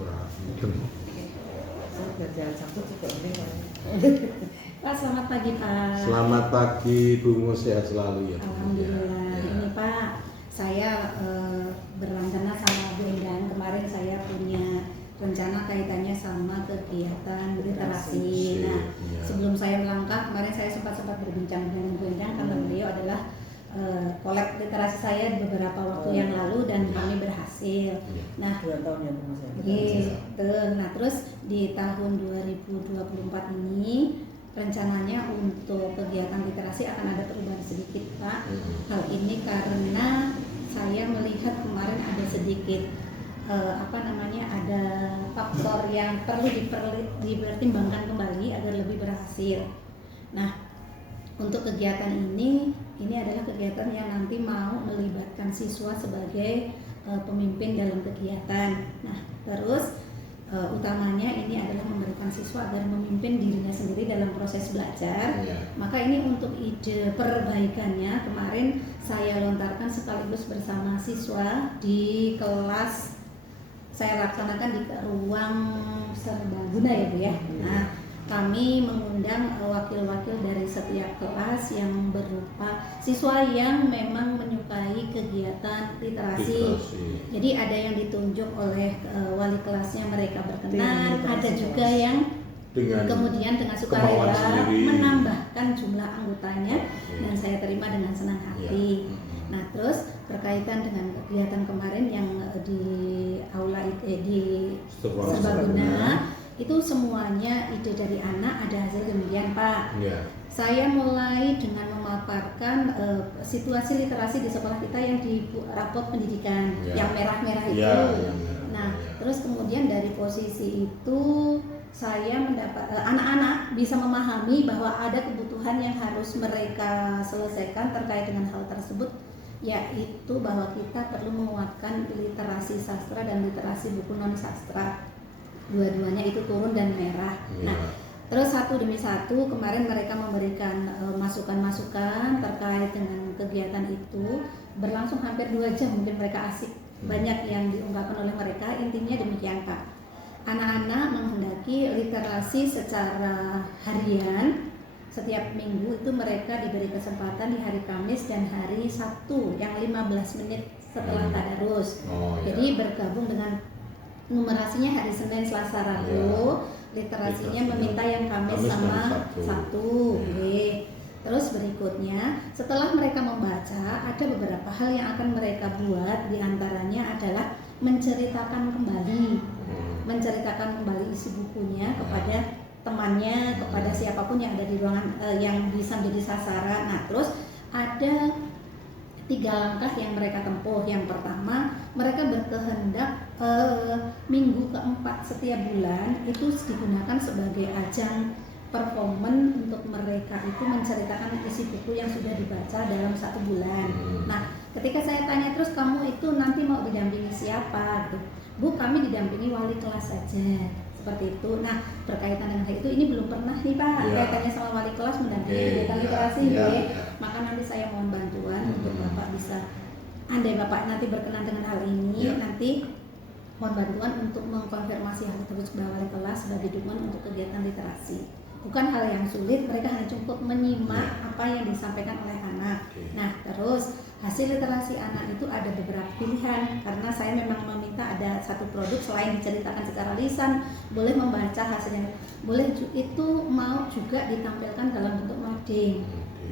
ora mungkin. Pak, selamat pagi Pak. Selamat pagi Bu Mus, sehat selalu ya. Alhamdulillah. Ya. Ini Pak, saya berencana sama Bu Endang. Kemarin saya punya rencana kaitannya sama kegiatan literasi. Nah, Ya. sebelum saya melangkah, kemarin saya sempat berbincang dengan Bu Endang karena beliau adalah kolek literasi saya beberapa waktu yang lalu dan kami berhasil. Nah, 2 tahun ya Mas. gitu. Nah, terus di tahun 2024 ini rencananya untuk kegiatan literasi akan ada perubahan sedikit Pak. Hal ini karena saya melihat kemarin ada sedikit ada faktor yang perlu dipertimbangkan kembali agar lebih berhasil. Nah, untuk kegiatan ini adalah kegiatan yang nanti mau melibatkan siswa sebagai pemimpin dalam kegiatan. Nah, terus utamanya ini adalah memberikan siswa agar memimpin dirinya sendiri dalam proses belajar. Maka ini untuk ide perbaikannya kemarin saya lontarkan sekaligus bersama siswa di kelas saya laksanakan di ruang serbaguna ya Bu ya. Nah, kami mengundang wakil-wakil dari setiap kelas yang berupa siswa yang memang menyukai kegiatan literasi. Jadi ada yang ditunjuk oleh wali kelasnya, mereka berkenan, ada juga yang kemudian dengan sukarela menambahkan jumlah anggotanya dan saya terima dengan senang hati. Nah, terus berkaitan dengan kegiatan kemarin yang di aula di Serbaguna itu semuanya ide dari anak, ada hasil demikian Pak. Saya mulai dengan memaparkan situasi literasi di sekolah kita yang di rapot pendidikan yang merah-merah itu. Nah, terus kemudian dari posisi itu saya mendapat anak-anak bisa memahami bahwa ada kebutuhan yang harus mereka selesaikan terkait dengan hal tersebut, yaitu bahwa kita perlu menguatkan literasi sastra dan literasi buku non sastra. Dua-duanya itu turun dan merah. Nah, terus satu demi satu kemarin mereka memberikan masukan-masukan terkait dengan kegiatan itu, berlangsung hampir 2 jam, mungkin mereka asik, banyak yang diungkapkan oleh mereka. Intinya demikian Pak, anak-anak menghendaki literasi secara harian. Setiap minggu itu mereka diberi kesempatan di hari Kamis dan hari Sabtu yang 15 menit setelah tadarus. Jadi bergabung dengan numerasinya hari Senin, Selasa, Rabu, literasinya meminta yang Kamis sama Sabtu. Terus berikutnya setelah mereka membaca, ada beberapa hal yang akan mereka buat, diantaranya adalah menceritakan kembali isi bukunya kepada temannya, kepada siapapun yang ada di ruangan yang bisa menjadi sasaran. Nah, terus ada 3 langkah yang mereka tempuh. Yang pertama, mereka berkehendak minggu keempat setiap bulan itu digunakan sebagai ajang performan untuk mereka itu menceritakan isi buku yang sudah dibaca dalam 1 bulan. Nah, ketika saya tanya terus kamu itu nanti mau didampingi siapa? Bu, kami didampingi wali kelas saja. Seperti itu. Nah, berkaitan dengan hal itu ini belum pernah nih Pak kaitannya sama wali kelas mendampingi kegiatan literasi. Maka nanti saya mohon bantuan untuk Bapak bisa, andai Bapak nanti berkenan dengan hal ini, nanti mohon bantuan untuk mengkonfirmasi hal tersebut kepada wali kelas sebagai dukungan untuk kegiatan literasi. Bukan hal yang sulit, mereka hanya cukup menyimak apa yang disampaikan oleh anak. Nah, terus hasil literasi anak itu ada beberapa pilihan, karena saya memang meminta ada satu produk selain diceritakan secara lisan, boleh membaca hasilnya, boleh itu mau juga ditampilkan dalam bentuk mading.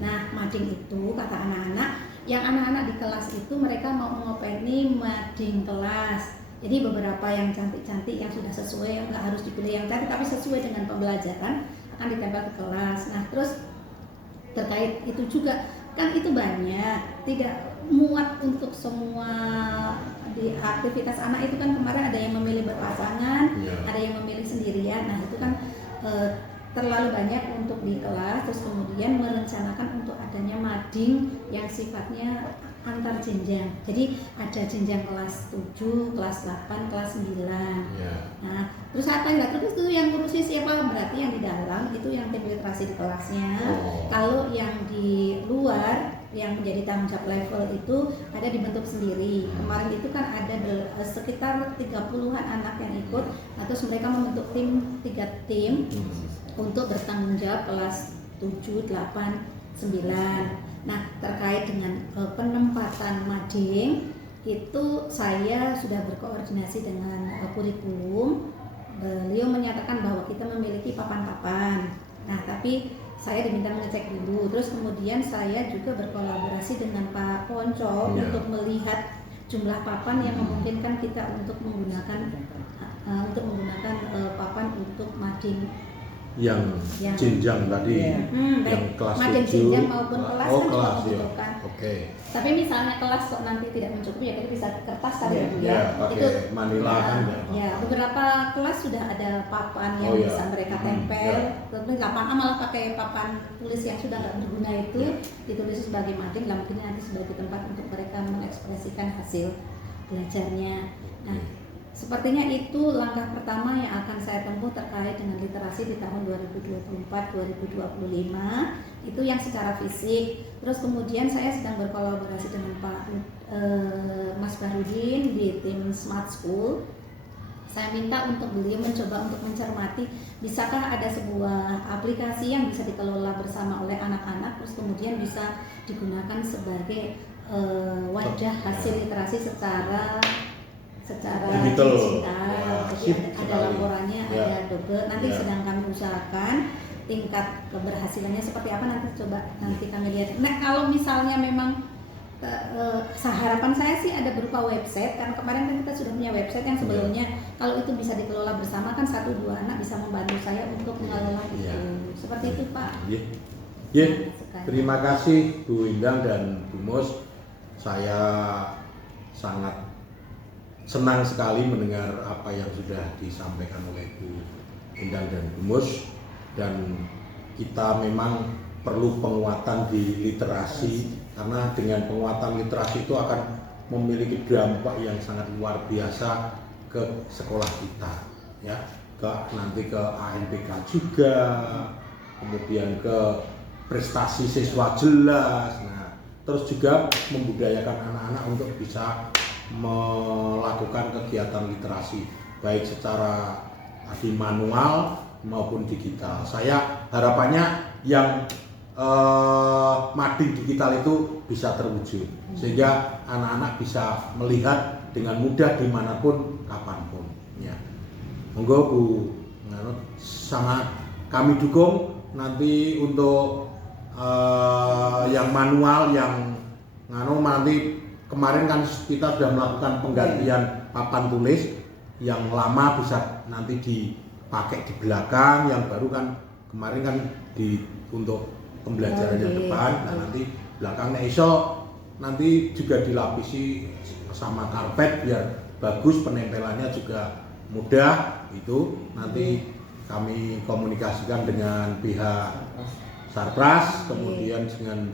Nah, mading itu kata anak-anak, yang anak-anak di kelas itu mereka mau mengopeni mading kelas. Jadi beberapa yang cantik-cantik yang sudah sesuai, yang nggak harus dipilih yang cantik tapi sesuai dengan pembelajaran akan ditempel ke kelas. Nah, terus terkait itu juga kan itu banyak, tidak muat untuk semua di aktivitas anak itu kan. Kemarin ada yang memilih berpasangan, ada yang memilih sendirian. Nah, itu kan terlalu banyak untuk di kelas. Terus kemudian merencanakan untuk adanya mading yang sifatnya antar jenjang. Jadi ada jenjang kelas 7, kelas 8, kelas 9. Nah, terus apa enggak? Terus itu yang ngurusin siapa? Berarti yang di dalam itu yang tim literasi di kelasnya. Kalau yang di luar yang menjadi tanggung jawab level itu ada dibentuk sendiri. Kemarin itu kan ada sekitar 30-an anak yang ikut, nah, terus mereka membentuk 3 tim untuk bertanggung jawab kelas 7, 8, 9. Nah, terkait dengan penempatan mading itu saya sudah berkoordinasi dengan kurikulum. Beliau menyatakan bahwa kita memiliki papan-papan. Nah, tapi saya diminta mengecek dulu. Terus kemudian saya juga berkolaborasi dengan Pak Ponco untuk melihat jumlah papan yang memungkinkan kita untuk menggunakan papan untuk mading yang jenjang tadi, yang kelas mading 7 jenjang maupun kelas kan juga kelas, membutuhkan. Oke. Tapi misalnya kelas kok nanti tidak mencukupi ya kita bisa kertas kan Ya, pakai itu manila kan ya beberapa kelas sudah ada papan yang bisa mereka tempel. Tapi lapangan malah pakai papan tulis yang sudah nggak berguna itu ditulis sebagai mading, mungkin nanti sebagai tempat untuk mereka mengekspresikan hasil belajarnya. Nah, sepertinya itu langkah pertama yang akan saya tempuh terkait dengan literasi di tahun 2024-2025 itu yang secara fisik. Terus kemudian saya sedang berkolaborasi dengan Pak Mas Barudin di tim Smart School. Saya minta untuk beliau mencoba untuk mencermati bisakah ada sebuah aplikasi yang bisa dikelola bersama oleh anak-anak terus kemudian bisa digunakan sebagai wadah hasil literasi secara digital. Jadi ada laporannya, ada double. Nanti sedang kami usahakan tingkat keberhasilannya seperti apa nanti kami lihat. Nah, kalau misalnya memang harapan saya sih ada berupa website, karena kemarin kan kita sudah punya website yang sebelumnya kalau itu bisa dikelola bersama kan 1-2 anak bisa membantu saya untuk mengelola itu. Seperti itu, Pak. Terima kasih Bu Indang dan Bu Mus. Saya sangat senang sekali mendengar apa yang sudah disampaikan oleh Bu Indang dan Bu Mus, dan kita memang perlu penguatan di literasi, karena dengan penguatan literasi itu akan memiliki dampak yang sangat luar biasa ke sekolah kita, ya, nanti ke ANPK juga, kemudian ke prestasi siswa jelas. Nah, terus juga membudayakan anak-anak untuk bisa melakukan kegiatan literasi baik secara manual maupun digital. Saya harapannya yang mading digital itu bisa terwujud sehingga anak-anak bisa melihat dengan mudah dimanapun kapanpun. Ya, monggo Bu, sangat kami dukung nanti untuk yang manual, yang nanti kemarin kan kita sudah melakukan penggantian papan tulis, yang lama bisa nanti dipakai di belakang, yang baru kan kemarin kan untuk pembelajarannya depan. Nah, nanti belakangnya nanti juga dilapisi sama karpet biar bagus, penempelannya juga mudah. Itu nanti kami komunikasikan dengan pihak Sarpras, kemudian dengan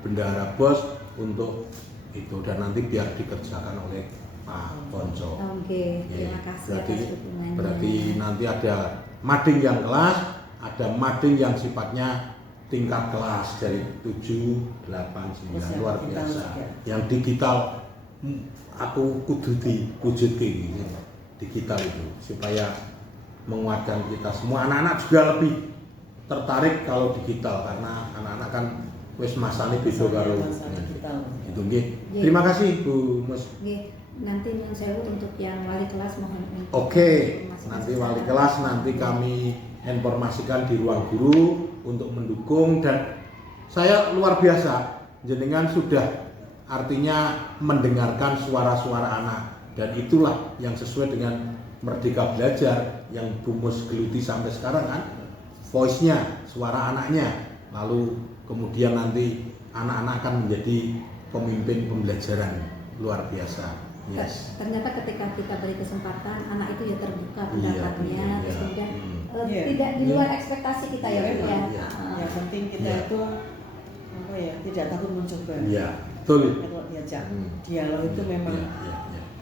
Bendahara Bos untuk itu, dan nanti biar dikerjakan oleh Pak Ponco. Terima kasih. Berarti nanti ada mading yang kelas, ada mading yang sifatnya tingkat kelas dari 7, 8, 9, luar biasa. Yang digital aku kudu diwujudke digital itu supaya menguatkan kita semua. Anak-anak juga lebih tertarik kalau digital karena anak-anak kan wis masane beda karo itu nggih. Terima kasih Bu Mus. Nanti yang saya untuk yang wali kelas mohon. Oke, nanti wali kelas nanti kami informasikan di ruang guru untuk mendukung, dan saya luar biasa jenengan sudah artinya mendengarkan suara-suara anak, dan itulah yang sesuai dengan Merdeka Belajar yang Bu Mus geluti sampai sekarang kan, voice-nya, suara anaknya. Lalu kemudian nanti anak-anak akan menjadi pemimpin pembelajaran luar biasa. Yes. Ternyata ketika kita beri kesempatan, anak itu ya terbuka pendapatnya, terus kemudian tidak di luar ekspektasi kita ya. Yang penting kita itu tidak takut mencoba. Iya, betul. Kalau diajak dialog itu memang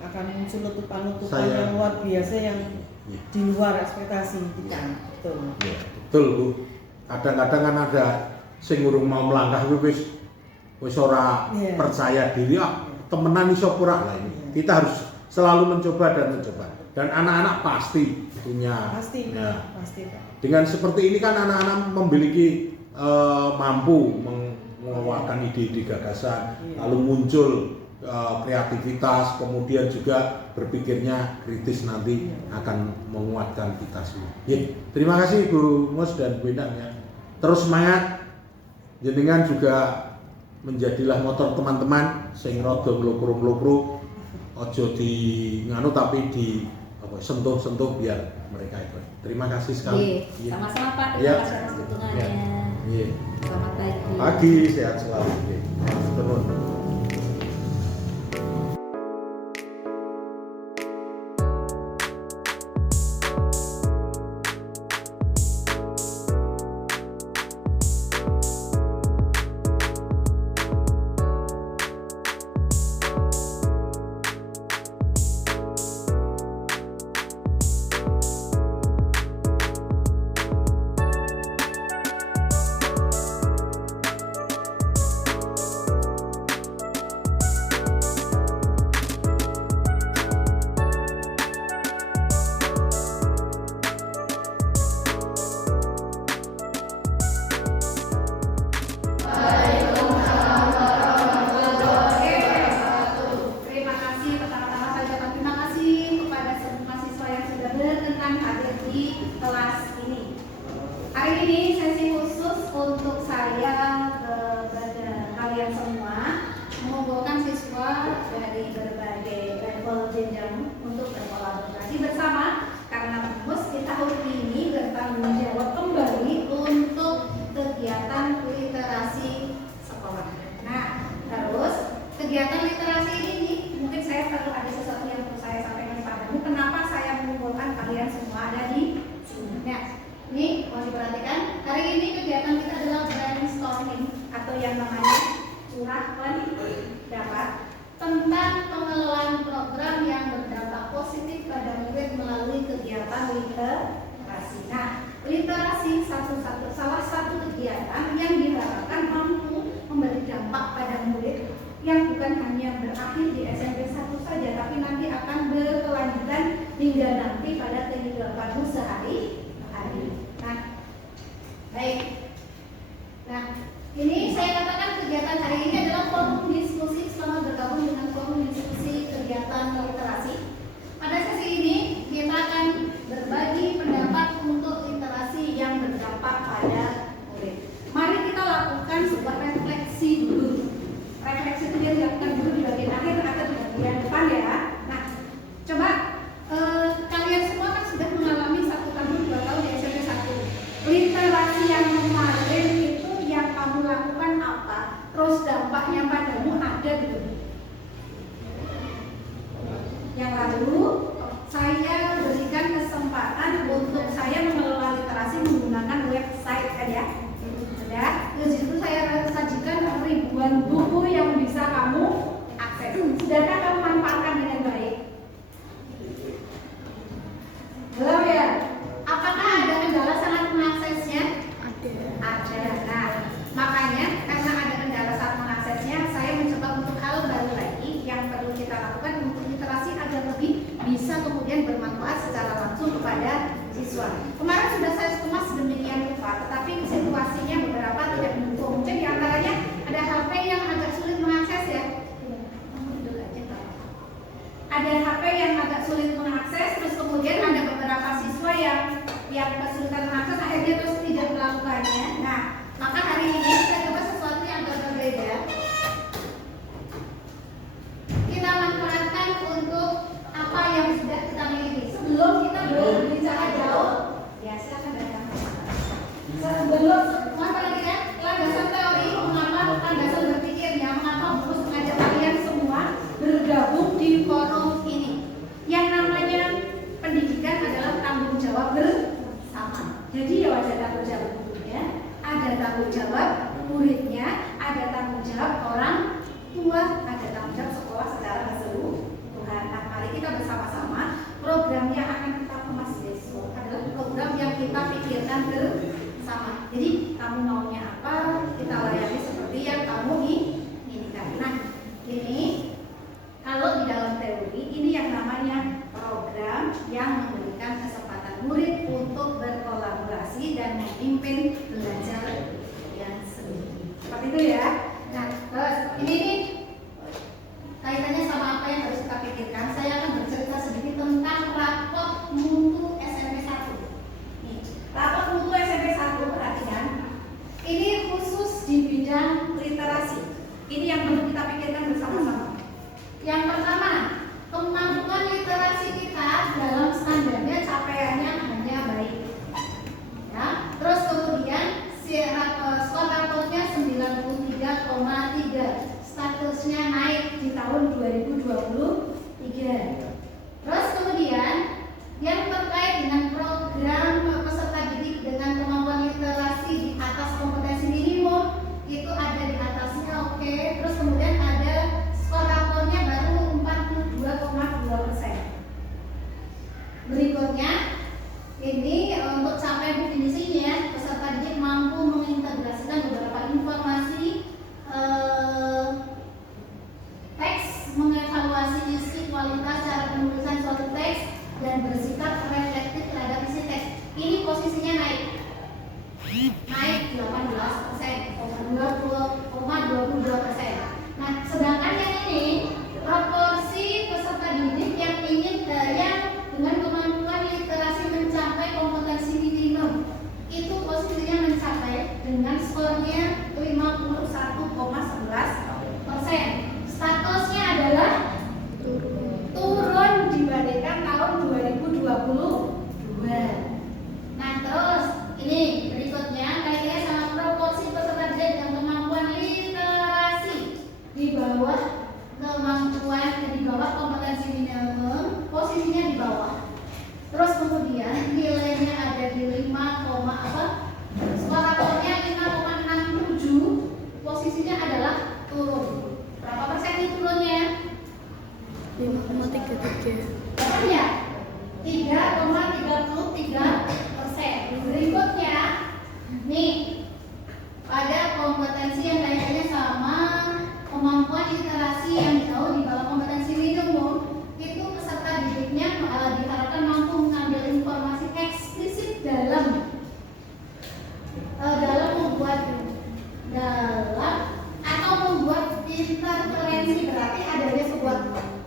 akan muncul letupan-letupan yang luar biasa yang di luar ekspektasi kita. Betul. Ya, betul Bu. Kadang-kadang kan ada sing urung mau melangkah wis wis ora percaya diri, temenan iso pura lah ini. Kita harus selalu mencoba dan mencoba. Dan anak-anak pasti punya. Pasti, ya. pasti Pak. Dengan seperti ini kan anak-anak memiliki mampu mengeluarkan ide-ide gagasan, lalu muncul kreativitas, kemudian juga berpikirnya kritis nanti akan menguatkan kita semua. Terima kasih Bu Mus dan Bu Endang ya. Terus semangat, jenengan juga menjadilah motor teman-teman sing rada nglokro-nglokro, ojo di nganu tapi di sentuh-sentuh biar mereka ikut. Terima kasih sekali. Sama-sama Pak, terima kasih atas dukungannya. Selamat pagi. Pagi, sehat selalu. Tenun. Kegiatan literasi ini mungkin saya perlu ada sesuatu yang perlu saya sampaikan kepadamu. Kenapa saya mengumpulkan kalian semua ada di sini? Nah, ini mau diperhatikan. Hari ini kegiatan kita adalah brainstorming atau yang namanya curah pendapat tentang pengelolaan program yang berdampak positif pada murid melalui kegiatan literasi. Nah, literasi salah satu kegiatan yang diharapkan mampu memberi dampak pada murid yang bukan hanya berakhir di SMP 1 saja, tapi nanti akan berkelanjutan hingga nanti pada kehidupanmu sehari-hari. Nah, baik. Nah, ini saya katakan kegiatan hari ini adalah forum diskusi. Selamat bergabung dengan forum diskusi kegiatan literasi. Pada sesi ini kita akan berbagi pendapat untuk literasi yang berdampak pada murid. Mari kita lakukan sebuah refleksi dulu. Refleksi itu dia dilakukan dulu di bagian akhir atau di bagian depan ya. Nah, coba kalian semua kan sudah mengalami 1 tahun, 2 tahun di SMP 1. Literasi yang kemarin itu yang kamu lakukan apa? Terus dampaknya padamu ada belum? Yang lalu saya berikan kesempatan untuk saya mengelola literasi menggunakan website kan ya. Ya, di situ saya sajikan ribuan buku yang bisa kamu akses. Sudahkah kamu manfaatkan dengan baik? Belum ya? Apakah ada kendala saat mengaksesnya? Ada. Nah, makanya karena ada kendala saat mengaksesnya, saya mencoba untuk hal baru lagi yang perlu kita lakukan untuk literasi agar lebih bisa kemudian bermanfaat secara langsung kepada siswa. Kemarin sudah saya kemas sedemikian rupa, tetapi situasinya beberapa tidak mendukung. Mungkin diantaranya ada HP yang agak sulit mengakses ya. Ada HP yang agak sulit mengakses, terus kemudian ada beberapa siswa yang kesulitan mengakses, akhirnya terus tidak melakukannya. Nah, maka hari ini kita coba sesuatu yang berbeda. Kita manfaatkan untuk apa yang sudah kita miliki. Sebelum kita berbicara jauh, ya silakan datang. Sebelum semua perhatikan landasan teori, mengapa landasan berpikirnya, mengapa Bus mengajak kalian semua bergabung di forum ini. Yang namanya pendidikan adalah tanggung jawab bersama. Jadi ya ada tanggung jawab gurunya, ada tanggung jawab muridnya, ada tanggung jawab orang tua, ada tanggung jawab sekolah secara keseluruhan. Nah, mari kita bersama-sama. Program yang akan kita kemas besok adalah program yang kita pikirkan bersama. Jadi kamu maunya apa, kita layani seperti yang kamu memberikan kesempatan murid untuk berkolaborasi dan memimpin belajar yang sendiri. Seperti itu ya. Nah, terus ini nih kaitannya sama apa yang harus kita pikirkan. Saya akan bercerita sedikit tentang rapot mutu SMP 1. Nih, rapot mutu SMP 1, perhatikan. Ini khusus di bidang literasi. Ini yang perlu kita pikirkan bersama-sama. Yang pertama, kemampuan literasi kita dalam standarnya capaiannya hanya baik. Ya, terus kemudian skor rapotnya 93,3. Statusnya naik di tahun 2023. Terus kemudian yang terkait dengan program peserta didik dengan kemampuan literasi di atas kompetensi minimum itu ada di atasnya, oke. Terus kemudian ada skor rapornya baru 42,2%. Berikutnya ini untuk capai definisinya, peserta didik mampu mengintegrasikan beberapa informasi teks, mengevaluasi isi, kualitas, cara penulisan suatu teks, dan bersikap reflektif terhadap isi teks. Ini posisinya naik 18%, 20,22%. Nah, sedangkan yang ini proporsi peserta didik yang ingin dengan kemampuan literasi mencapai kompetensi minimum itu posisinya mencapai dengan skornya 51,11%. Statusnya adalah turun dibandingkan tahun 2022. Nah, terus ini berikutnya kaitannya sama proporsi peserta didik dengan kemampuan literasi di bawah kompetensi minimum, posisinya di bawah. Terus kemudian nilainya ada di 5, skor rapornya 5,67, posisinya adalah turun. Berapa persen ini turunnya? 5,33. Berapa ya? 3,33%. Berikutnya, nih pada kompetensi yang kaitannya sama kemampuan literasi yang jauh di bawah kompetensi minimum, itu peserta didiknya diharapkan mampu mengambil informasi eksplisit dalam membuat interferensi. Berarti adanya sebuah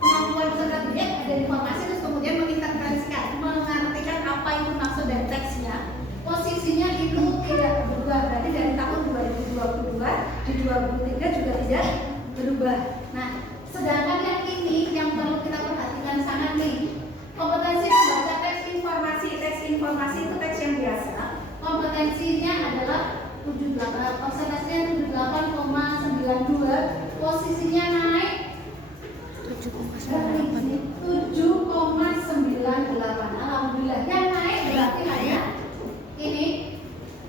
kemampuan peserta didik, ada informasi terus kemudian menginterferensikan, mengartikan apa itu maksud dari teksnya. Posisinya itu tidak berubah, berarti dari tahun 2022 di 2023 juga tidak berubah. Nah, sedangkan yang ini yang perlu kita perhatikan sangat nih, kompetensi membaca teks informasi. Teks informasi itu teks yang biasa. Kompetensinya adalah 78,92, posisinya naik 7,98. Alhamdulillah, yang naik berarti hanya ini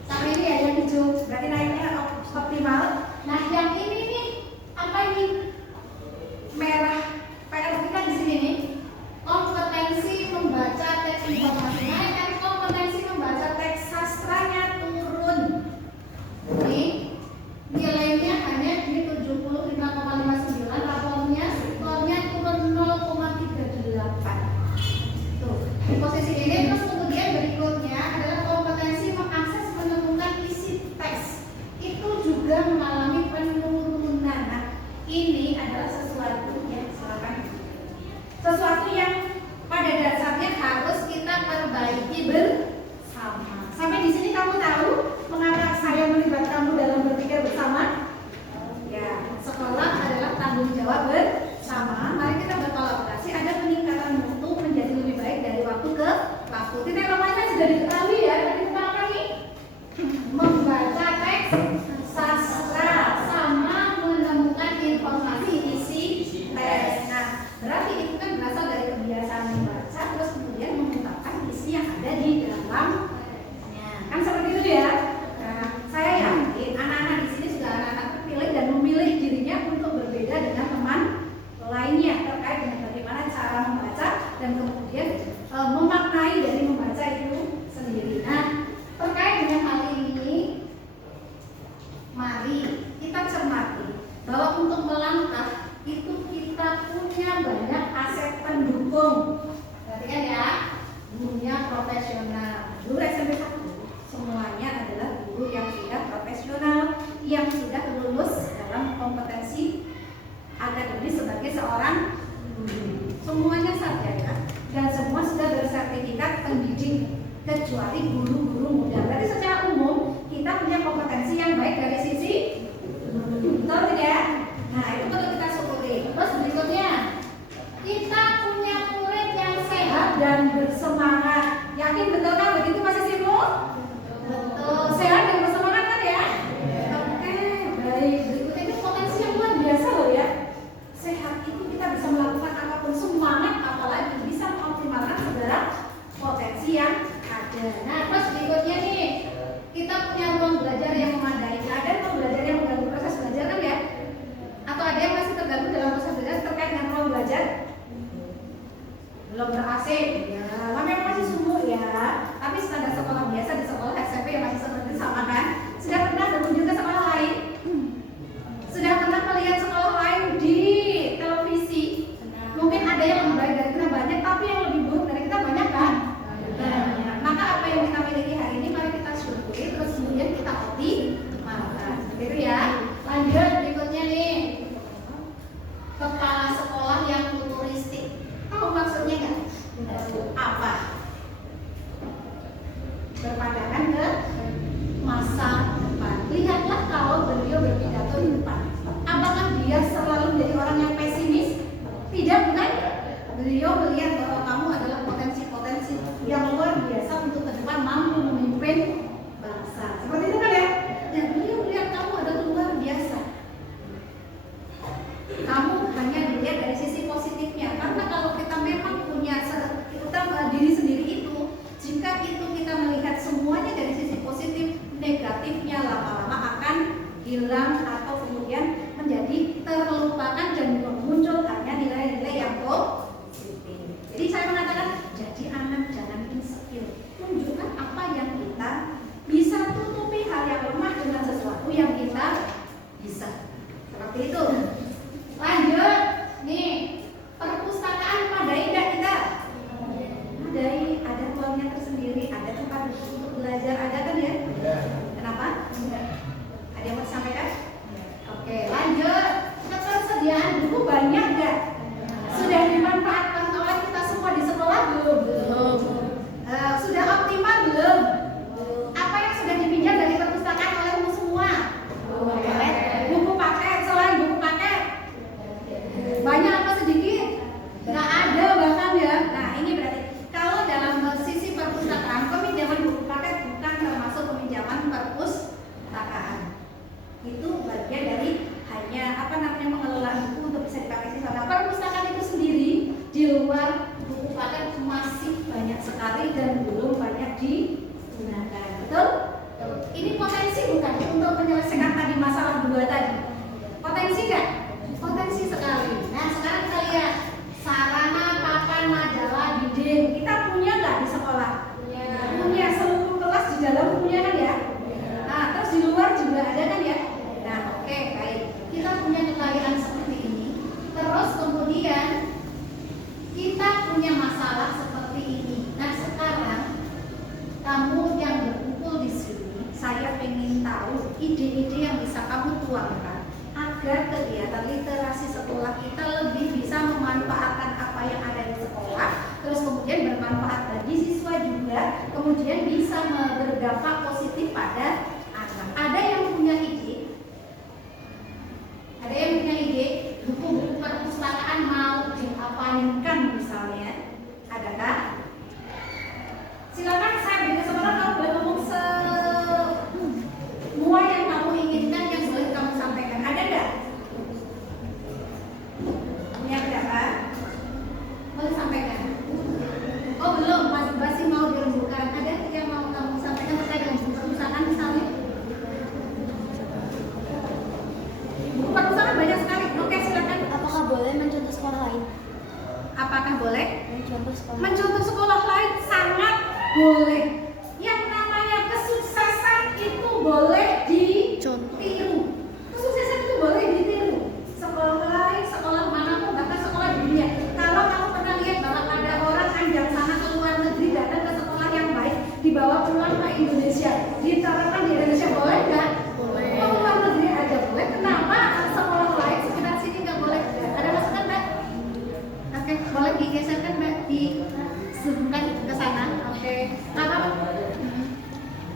sama ini ya, yang hijau berarti naiknya optimal. Nah, yang ini nih apa ini? Merah. PR kita di sini nih. Kompetensi membaca teks informasi naik, tapi kompetensi membaca teks sastranya turun. Ini nilainya hanya di 75,59, rapornya skornya turun 0,38. Tuh, di posisi ini. Terus kemudian berikutnya adalah kompetensi mengakses menemukan isi teks. Itu juga mengalami penurunan. Nah, ini adalah sesuatu yang pada dasarnya harus kita perbaiki bersama. Sampai di sini kamu tahu mengapa saya melibat kamu dalam berpikir bersama? Ya, sekolah adalah tanggung jawab bersama. Mari kita berkolaborasi, ada peningkatan mutu menjadi lebih baik dari waktu ke waktu. mendidik kecuali guru-guru muda. Berarti secara umum kita punya kompetensi yang baik dari sisi betul tidak? Nah itu perlu kita syukuri. Terus berikutnya kita punya murid yang sehat dan bersemangat. Yakin betul kan begitu Mas Isimu? Betul. Sehat dan bersemangat kan ya? Oke, baik. Berikutnya itu potensi yang luar biasa loh ya. Sehat itu kita bisa melakukan apapun, semangat apalagi bisa mengoptimalkan segala potensi yang ada. Nah, terus berikutnya nih, kita punya ruang belajar yang memadai. Ada ruang belajar yang mengganggu proses belajar kan ya? Atau ada yang masih terganggu dalam proses belajar terkait dengan ruang belajar? Belum ber-AC, ya, memang masih sumur ya. Tapi standar sekolah biasa di sekolah SMP yang masih seperti sama kan? Sudah pernah berkunjung ke sekolah lain? Sudah pernah melihat sekolah lain di televisi? Mungkin ada yang lebih baik dari kita banyak, tapi yang lebih buruk dari kita banyak kan? Banyak. Maka apa yang kita miliki hari ini mari kita syukuri, terus kemudian kita optimalkan. Begitu ya. Lanjut berikutnya nih. Kepala sekolah yang futuristik. Tahu maksudnya nggak? Apa? Berpandangan ke masa depan. Lihatlah kalau beliau berpidato di depan. Apakah dia selalu menjadi orang yang pesimis? Tidak, bukan? Beliau melihat bahwa kamu adalah potensi-potensi yang luar biasa untuk ke depan mampu memimpin bangsa. Seperti itu kan ya? Dan beliau melihat kamu adalah luar biasa. Kamu hanya dilihat dari sisi positifnya. Karena kalau kita memang punya diri sendiri itu, jika itu kita melihat semuanya dari sisi positif, negatifnya lama-lama akan hilang atau kemudian menjadi terlupakan dan muncul hanya nilai-nilai yang positif. Jadi saya mengatakan, jadi anak jangan insecure. Tunjukkan apa yang kita bisa, tutupi hal yang lemah dengan sesuatu yang kita bisa. Seperti itu. Lanjut, nih perpustakaan madai nggak kita? Madai, ada ruangnya tersendiri, ada tempat untuk belajar, ada kan ya? Kenapa? Ada yang mau disampaikan? Oke, lanjut. Ketersediaan buku banyak nggak? Sudah dimanfaatkan oleh kita semua di sekolah belum? Belum. Sudah optimal belum? Apa yang sudah dipinjam dari perpustakaan olehmu semua? Buku paket, selain buku paket banyak apa sedikit? Nggak ada bahkan ya. Nah ini berarti kalau dalam sisi perpustakaan, peminjaman buku paket bukan termasuk peminjaman perpustakaan. Itu bagian dari hanya mengelola buku untuk bisa dipakai siswa. Nah, perpustakaan itu sendiri di luar buku paket masih banyak sekali dan belum banyak digunakan. Betul? Ini potensi bukan untuk menyelesaikan tadi masalah dua tadi. Potensi nggak? Potensi sekali. Nah sekarang kita lihat sarana papan majalah dinding. Kita punya nggak di sekolah? Punya, seluruh kelas di dalam punya kan ya? Nah terus di luar juga ada kan ya? Nah oke, baik. Kita punya kekayaan seperti ini. Terus kemudian kita punya masalah seperti ini. Nah sekarang kamu yang berkumpul di sini, saya ingin tahu ide-ide yang bisa kamu tuangkan agar kegiatan literasi sekolah kita lebih bisa memanfaatkan apa yang ada di sekolah, terus kemudian bermanfaat bagi siswa juga, kemudian bisa berdampak positif pada anak. Ada yang punya ide? Ada yang punya ide? Buku-buku perpustakaan mau diapainkan misalnya? Adakah? Silakan saya beri kesempatan kamu boleh ngomong semua yang kamu inginkan yang boleh kamu sampaikan. Ada nggak? Punya pendapat? Boleh sampaikan. Oh belum, masih mau dirembukan. Ada yang mau kamu sampaikan terkait dengan buku perpustakaan misalnya? Buku perpustakaan banyak sekali. Oke silakan. Apakah boleh mencontoh sekolah lain? Apakah boleh? Mencontoh sekolah lain sangat boleh. Yang namanya kesuksesan itu boleh ditiru. Kesuksesan itu boleh ditiru. Sekolah lain, sekolah manapun, bahkan sekolah di dunia. Kalau kamu pernah lihat bahwa ada orang anjang sana ke luar negeri datang ke sekolah yang baik, dibawa pulang ke Indonesia, diterapkan di Indonesia, boleh nggak? Boleh. Oh, luar negeri aja boleh. Kenapa sekolah lain sekitar sini nggak boleh? Ada masukan Mbak? Oke, boleh digeserkan Mbak, disebutkan ke sana. Oke.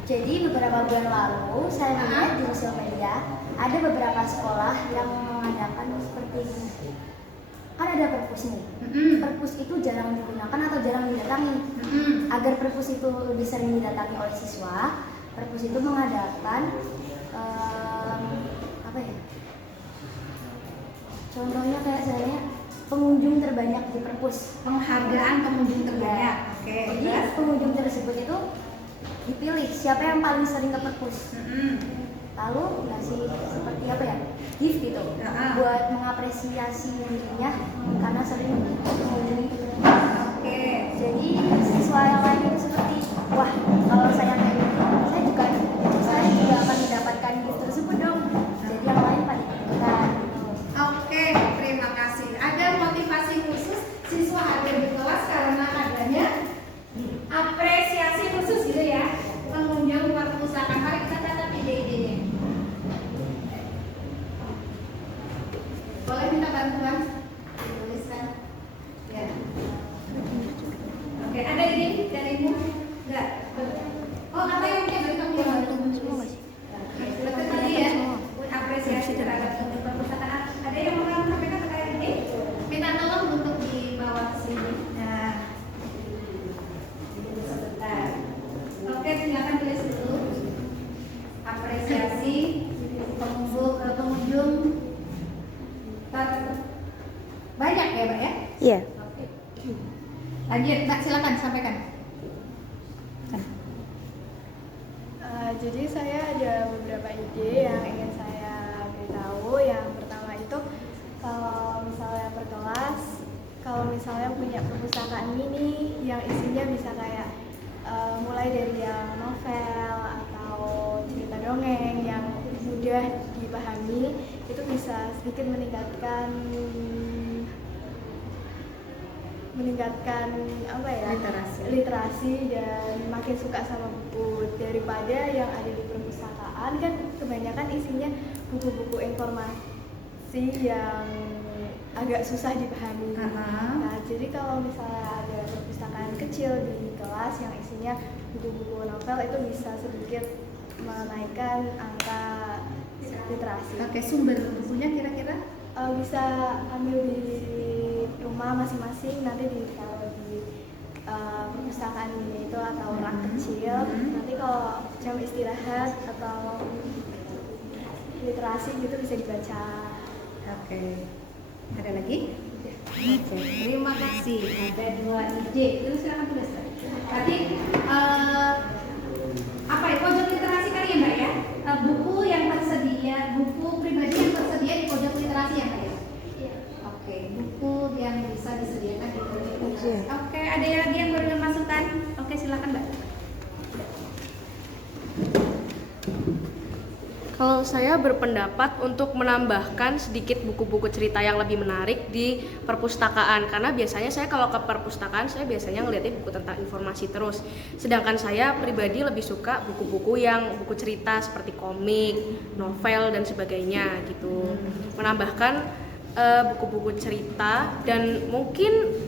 Jadi beberapa bulan lalu saya melihat di sosial media ada beberapa sekolah yang mengadakan seperti ini. Kan ada perpus nih. Perpus itu jarang digunakan atau jarang didatangi. Agar perpus itu lebih sering didatangi oleh siswa, perpus itu mengadakan apa ya? Contohnya kayak saya pengunjung terbanyak di perpus, Penghargaan pengunjung terbanyak. Oke. Jadi Terus? pengunjung tersebut itu dipilih siapa yang paling sering ke perpus. Lalu ngasih seperti apa ya, gift gitu, buat mengapresiasi dirinya karena sering mengunjungi. Oke. Jadi siswa yang lain itu seperti, wah kalau saya kayak gitu, saya juga akan mendapatkan gift tersebut dong. Jadi yang lain pada ikutan. Oke, terima kasih. Ada motivasi khusus siswa hadir di kelas karena adanya apresiasi khusus gitu ya. Pengunjung perpustakaan. Mari kita catat ide-idenya. Boleh minta bantuan? Dituliskan. Ya. Oke, ada ide darimu? Enggak. Oh, apa yang dari kamu? Betul tadi ya. Apresiasi terhadap perpustakaan. Ada yang mau sampaikan terkait ini? Minta tolong untuk dibawa ke sini. Nah, sebentar. Oke, silakan tulis dulu. Apresiasi pengunjung banyak ya, Mbak ya? Iya. Oke. Lanjut, Mbak, silakan sampaikan. Jadi saya ada beberapa ide yang ingin saya beritahu. Yang pertama itu kalau misalnya per kelas, kalau misalnya punya perpustakaan mini yang isinya bisa kayak mulai dari yang novel atau cerita dongeng yang mudah dipahami, itu bisa sedikit meningkatkan apa ya, literasi dan makin suka sama buku daripada yang ada di perpustakaan. Kan kebanyakan isinya buku-buku informasi yang agak susah dipahami. Nah, jadi kalau misalnya ada perpustakaan kecil di kelas yang isinya buku-buku novel, itu bisa sedikit menaikkan angka literasi. Oke, sumber bukunya kira-kira? Bisa ambil di rumah masing-masing, nanti ditaruh di perpustakaan ini itu atau rak kecil. Nanti kalau jam istirahat atau literasi gitu bisa dibaca. Oke. Ada lagi? Oke, terima kasih. Ada 2 ide. Itu silakan tulis. Tadi apa ya? Pojok literasi kali ya, Mbak ya? Buku yang tersedia, buku pribadi yang tersedia di pojok literasi ya, Mbak ya? Iya. Oke, buku yang bisa disediakan di pojok literasi. Oke, ada lagi yang baru masukan? Oke, silakan, Mbak. Kalau saya berpendapat untuk menambahkan sedikit buku-buku cerita yang lebih menarik di perpustakaan, karena biasanya saya kalau ke perpustakaan saya biasanya ngeliatnya buku tentang informasi terus, sedangkan saya pribadi lebih suka buku-buku yang buku cerita seperti komik, novel dan sebagainya gitu. Menambahkan buku-buku cerita dan mungkin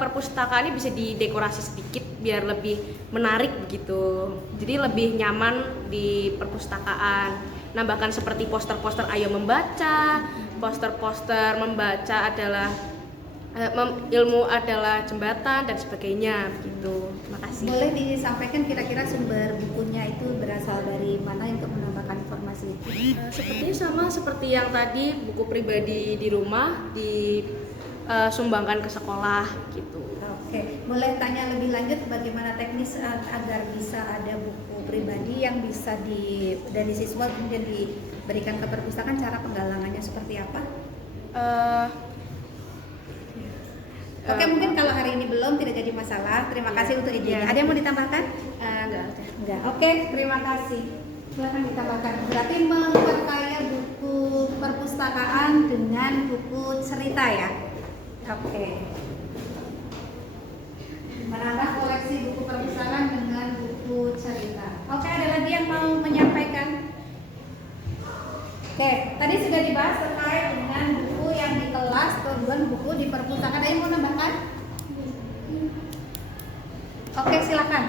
perpustakaan ini bisa didekorasi sedikit biar lebih menarik begitu, jadi lebih nyaman di perpustakaan. Nambahkan seperti poster-poster ayo membaca, poster-poster membaca adalah ilmu adalah jembatan dan sebagainya gitu. Terima kasih. Boleh disampaikan kira-kira sumber bukunya itu berasal dari mana untuk menambahkan informasi itu? Sepertinya sama seperti yang tadi, buku pribadi di rumah disumbangkan ke sekolah gitu. Oke, boleh tanya lebih lanjut bagaimana teknis agar bisa ada buku pribadi yang bisa dari siswa kemudian diberikan ke perpustakaan, cara penggalangannya seperti apa? Oke, mungkin kalau hari ini belum tidak jadi masalah. Terima kasih untuk idenya. Ada yang mau ditambahkan? Enggak. Oke, terima kasih. Silakan ditambahkan. Berarti memperkaya buku perpustakaan dengan buku cerita ya. Oke. Menambah koleksi buku perpustakaan dengan buku cerita. Oke, ada lagi yang mau menyampaikan? Oke, tadi sudah dibahas terkait dengan buku yang di kelas, kemudian buku di perpustakaan. Ada yang mau nambahkan? Oke, silakan.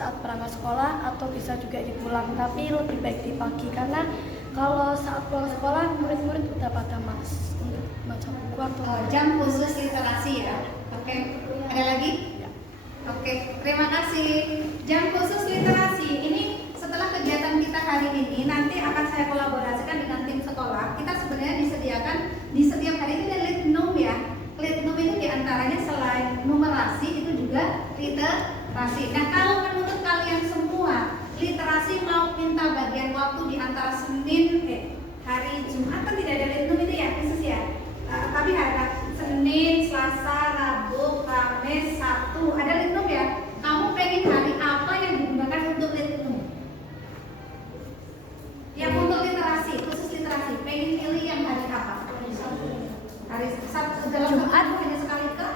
saat berangkat sekolah atau bisa juga di pulang, tapi lebih baik di pagi karena kalau saat pulang sekolah murid-murid udah pada males untuk baca buku atau Jam khusus literasi ya. Oke, ada lagi? Oke, terima kasih. Jam khusus literasi ini setelah kegiatan kita hari ini nanti akan saya kolaborasikan dengan tim sekolah. Kita sebenarnya disediakan di setiap hari itu ada litnum ya. Litnum itu diantaranya selain numerasi itu juga literasi. Nah, kalau menurut kalian semua literasi mau minta bagian waktu di antara hari Jumat kan tidak ada litnum itu ya khusus ya. Tapi ada Senin, Selasa, Rabu, Kamis, Sabtu ada litnum ya. Kamu pengen hari apa yang digunakan untuk litnum? Yang untuk literasi, khusus literasi, pengen pilih yang hari apa? Hari Sabtu dalam Jumat hanya sekali kah?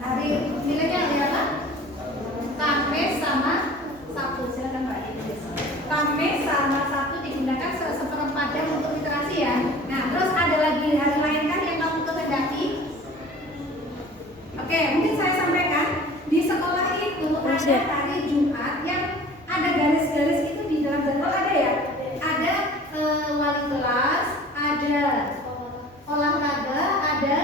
Hari nilainya hari apa? Kamis sama Sabtu, silakan Mbak. Kamis sama Sabtu digunakan seperempat jam untuk literasi ya. Nah, terus ada lagi hari lain kan yang kamu kehendaki? Oke, mungkin saya sampaikan di sekolah itu ada hari Jumat yang ada garis-garis itu di dalam jadwal ada ya. Ada wali kelas, ada olahraga, ada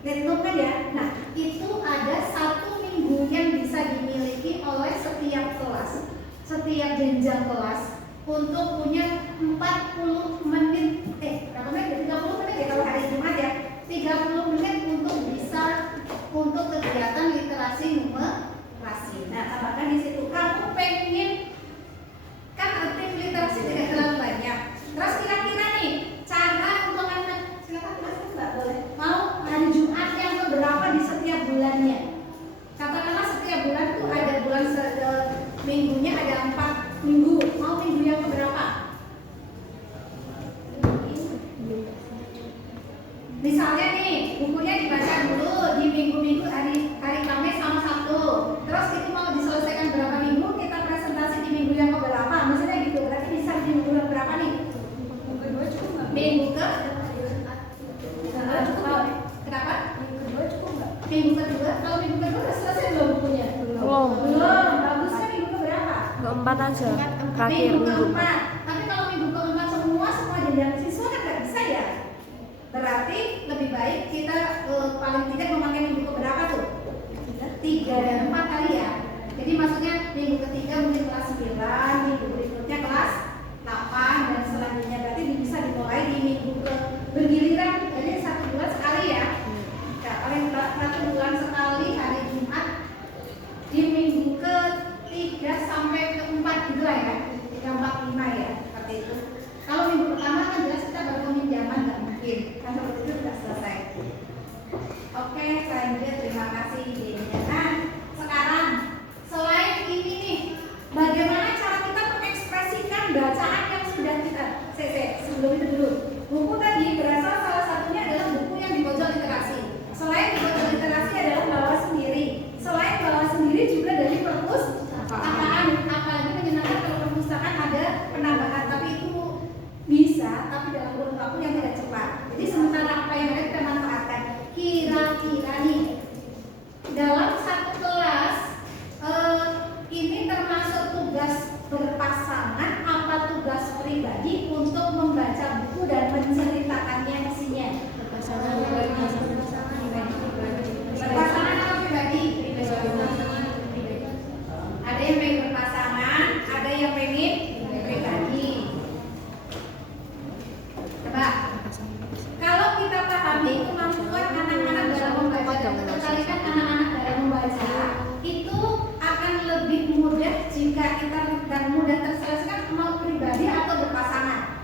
litnum kan ya. Nah, itu ada 1 minggu yang bisa dimiliki oleh setiap kelas, setiap jenjang kelas untuk punya 40 menit, berapa menit? 30 menit ya kalau hari Jumat ya. 30 menit untuk bisa untuk kegiatan literasi numerasi. Nah, tambahkan di situ kamu pengen kan aktif literasi tidak terlalu banyak. Terus kira-kira nih cara untuk anak silakan jelaskan Mbak boleh. Mau hari Jumat yang keberapa di setiap bulannya? Katakanlah setiap bulan tuh ada bulan minggunya ada 4 minggu. Mau minggu yang keberapa? Misalnya nih, bukunya dibaca dulu di minggu-minggu hari Kamis sama Sabtu. Terus itu mau diselesaikan berapa minggu, kita presentasi di minggu yang keberapa. Maksudnya gitu, berarti bisa di minggu yang berapa nih? Minggu kedua cukup nggak? Minggu ke? Cukup. Kenapa? Minggu kedua cukup nggak? Minggu kedua, kalau minggu kedua udah selesai belum bukunya? Belum. Bagusnya minggu keberapa? Keempat aja. Terakhir Minggu minggu keempat. Tapi kalau minggu keempat semua jenjang siswa kan nggak bisa ya. Berarti lebih baik kita paling tidak memakai minggu keberapa tuh? 3 dan 4 kali ya. Jadi maksudnya minggu ketiga mungkin kelas 9, minggu berikutnya kelas 8 dan selanjutnya. Berarti bisa dimulai di minggu ke bergiliran. Jadi 1 bulan sekali ya. Nah, paling 1 bulan sekali hari Jumat di minggu ke 3 sampai ke 4 gitu lah ya. 3, 4, 5 ya. Seperti itu. Kalau minggu pertama kan jelas kita baru peminjaman nggak mungkin. Kan seperti itu sudah selesai. Oke, selanjutnya terima kasih idenya. Nah, sekarang selain ini nih, bagaimana cara kita mengekspresikan bacaan yang sudah kita sebelum itu dulu. Buku tadi berasal salah satunya adalah buku yang di pojok literasi. Selain di pojok literasi adalah bawa sendiri. Selain bawa sendiri juga dari perpustakaan. Apalagi menyenangkan kalau perpustakaan ada penambahan, tapi itu bisa, tapi dalam kurun waktu yang tidak cepat. Jadi sementara apa yang ada kita manfaatkan. Kira-kira nih dalam satu kelas ini termasuk tugas berpasangan apa tugas pribadi untuk membaca buku dan menceritakannya isinya? Berpasangan atau pribadi? Ada yang pengen berpasangan, ada yang pengen pribadi. Coba, kalau kita pahami kemampuan anak-anak dalam membaca dan ketertarikan anak-anak dalam membaca itu akan lebih mudah jika kita dan mudah terselesaikan mau pribadi atau berpasangan.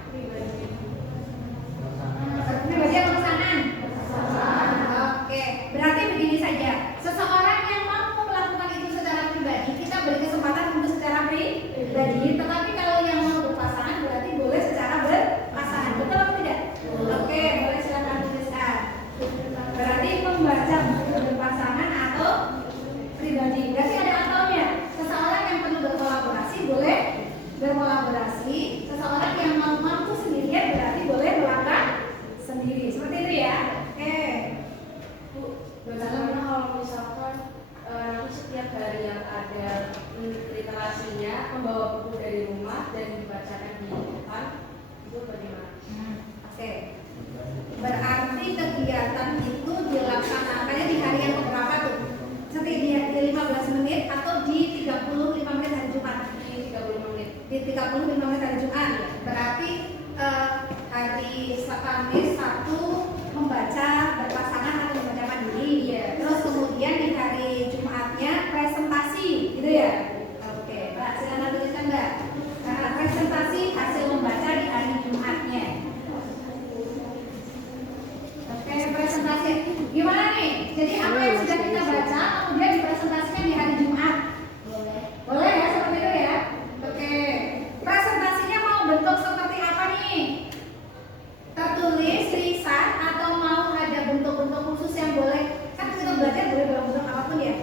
menulis, riset, atau mau ada bentuk-bentuk khusus yang boleh, kan kita belajar boleh dalam bentuk apapun ya.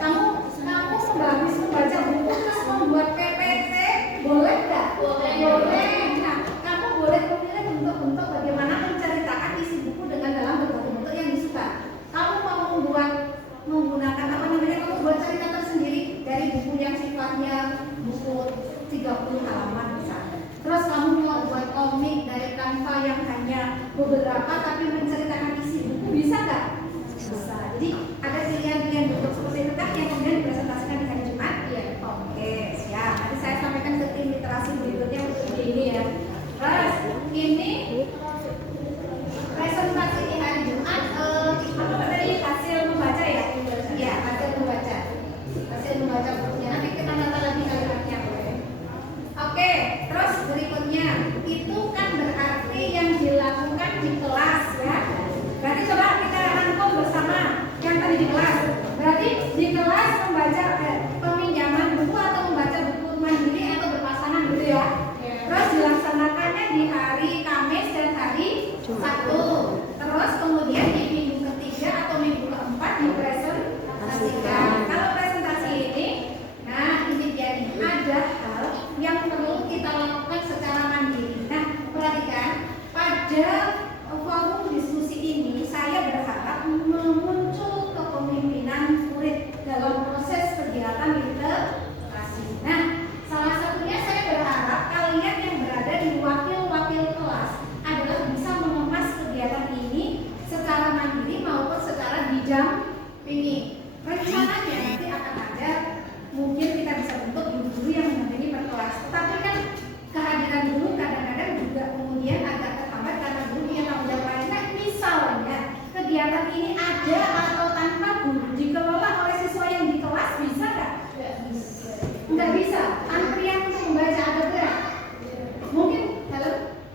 Kamu habis membaca buku terus membuat PPT, boleh nggak? Boleh. Nah, kamu boleh memilih bentuk-bentuk bagaimana menceritakan isi buku dengan dalam bentuk-bentuk yang disuka. Kamu mau menggunakan apa namanya? Kamu buat cerita tersendiri dari buku yang sifatnya buku 30 halaman misalnya. Terus kamu mau buat komik dari Canva yang hanya beberapa tapi menceritakan isi buku, bisa nggak? Bisa. Jadi ada pilihan-pilihan bentuk seperti itu kan yang kemudian dipresentasikan di hari Jumat. Iya. Oke, siap. Nanti saya sampaikan ke tim literasi berikutnya ini ya. Terus ini presentasi di hari Jumat. Apa tadi hasil membaca ya? Iya, hasil membaca. Hasil membaca bukunya. Nanti kita nata lagi kalimatnya. Oke, terus berikutnya itu kan berarti yang dilakukan di kelas ya. Berarti coba kita rangkum bersama yang tadi di kelas. Berarti di kelas membaca peminjaman buku atau membaca buku mandiri atau berpasangan gitu ya. Terus dilaksanakannya di hari Kamis dan hari Sabtu. Terus kemudian di minggu ketiga atau minggu keempat dipresentasikan. Kalau presentasi ini, nah ini jadi ada hal yang perlu kita lakukan secara mandiri. Nah, perhatikan pada forum diskusi ini saya berharap muncul kepemimpinan murid dalam proses kegiatan literasi. Nah, salah satunya saya berharap kalian yang berada di wakil-wakil kelas adalah bisa mengemas kegiatan ini secara mandiri maupun secara didampingi. Rencananya nanti akan ada, mungkin kita bisa bentuk guru-guru yang mendampingi per kelas. Tetapi kan kehadiran guru kadang-kadang juga kemudian agak terhambat karena guru punya tanggung jawab lain. Nah, misalnya kegiatan ini ada atau tanpa guru dikelola oleh siswa yang di kelas, bisa nggak? Nggak bisa. Antrian untuk membaca ada berat. Mungkin, halo?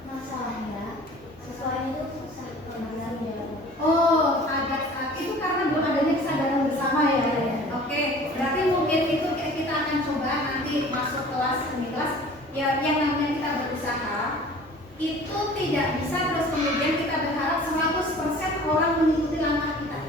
Masalahnya sesuai itu susah pengambilannya. Oh, agak itu karena belum adanya kesadaran bersama ya. Oke, berarti mungkin itu kita akan coba nanti masuk kelas semi kelas ya, yang namanya kita berusaha itu tidak bisa terus kemudian kita berharap 100% orang mengikuti langkah kita.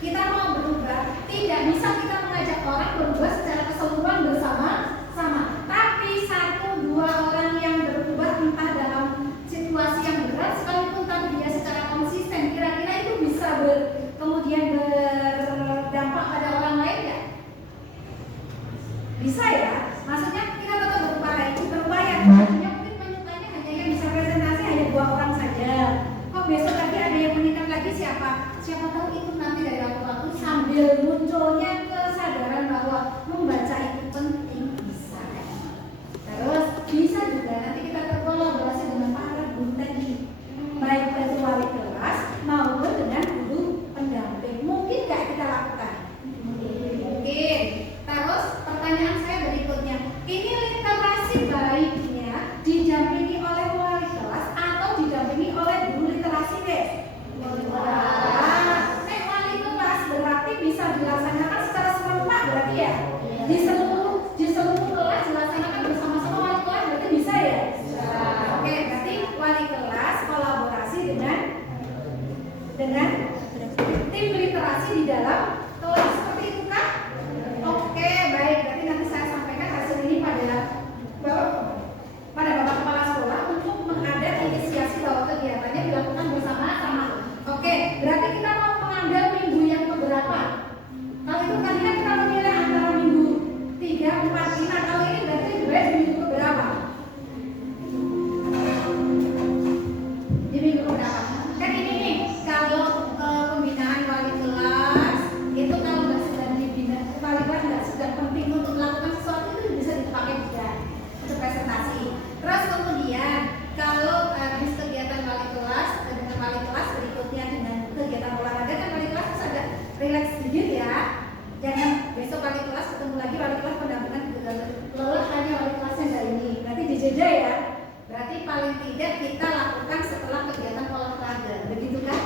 Kita mau berubah, tidak bisa kita mengajak orang berubah secara keseluruhan bersama-sama. Tapi 1-2 orang yang berubah entah dalam situasi yang berat sekalipun tapi dia secara konsisten, kira-kira itu bisa kemudian berdampak pada orang lain ya? Bisa ya? Maksudnya kita tetap berupaya. Maksudnya mungkin penyukanya hanya yang bisa presentasi hanya 2 orang saja. Kok besok lagi ada yang meningkat lagi siapa? Siapa tahu itu nanti dari waktu-waktu sambil munculnya kesadaran bahwa membaca itu penting, bisa. Terus bisa juga nanti kita berkolaborasi dengan para guru tadi, baik itu wali kelas maupun dengan guru pendamping. Mungkin nggak kita lakukan? Mungkin. Terus pertanyaan saya berikutnya, ini literasi baiknya didampingi oleh wali kelas atau didampingi oleh guru literasi deh? Wali kelas berarti bisa dilaksanakan secara serentak berarti ya? Di seluruh kelas dilaksanakan bersama-sama wali kelas berarti bisa ya? Oke, berarti wali kelas kolaborasi dengan tim literasi di dalam kelas, seperti itu kan? Oke, baik. Berarti nanti saya sampaikan hasil ini pada Bapak Kepala Sekolah untuk mengadap inisiasi bahwa kegiatannya dilakukan bersama-sama. Oke, berarti kita mau mengambil minggu yang keberapa? Kalau itu tadinya kita memilih antara minggu 3, 4, 5. Kalau ini berarti minggu keberapa? Di minggu keberapa? Kan ini nih, kalau pembinaan wali kelas itu kalau nggak sedang dibina, wali kelas nggak sedang penting untuk melakukan sesuatu itu bisa dipakai juga untuk presentasi. Terus kemudian kalau habis kegiatan wali kelas dengan wali kelas berikutnya dengan kegiatan olahraga kan wali kelas harus ada relax sedikit ya. Jangan besok wali kelas ketemu lagi wali kelas pendampingan juga lelah hanya wali kelasnya nggak ini. Berarti dijeda ya. Berarti paling tidak kita lakukan setelah kegiatan olahraga, begitu kan?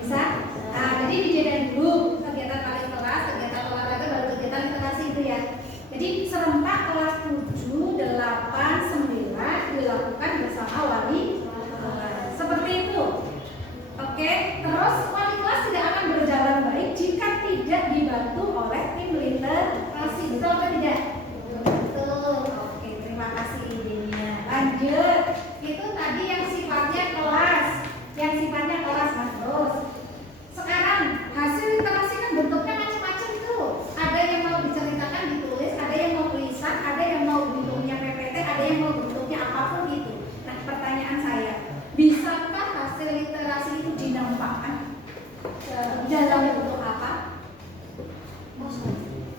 Bisa? Nah, jadi dijeda dulu kegiatan wali kelas, kegiatan olahraga, baru kegiatan literasi itu ya. Jadi serempak kelas 7, 8, 9 dilakukan bersama wali kelas. lanjut. Itu tadi yang sifatnya kelas, Nah, terus sekarang hasil literasi kan bentuknya macam-macam tuh. Ada yang mau diceritakan ditulis, ada yang mau tulisan, ada yang mau bentuknya PPT, ada yang mau bentuknya apapun gitu. Nah, pertanyaan saya, bisakah hasil literasi itu dinampakkan dalam bentuk apa?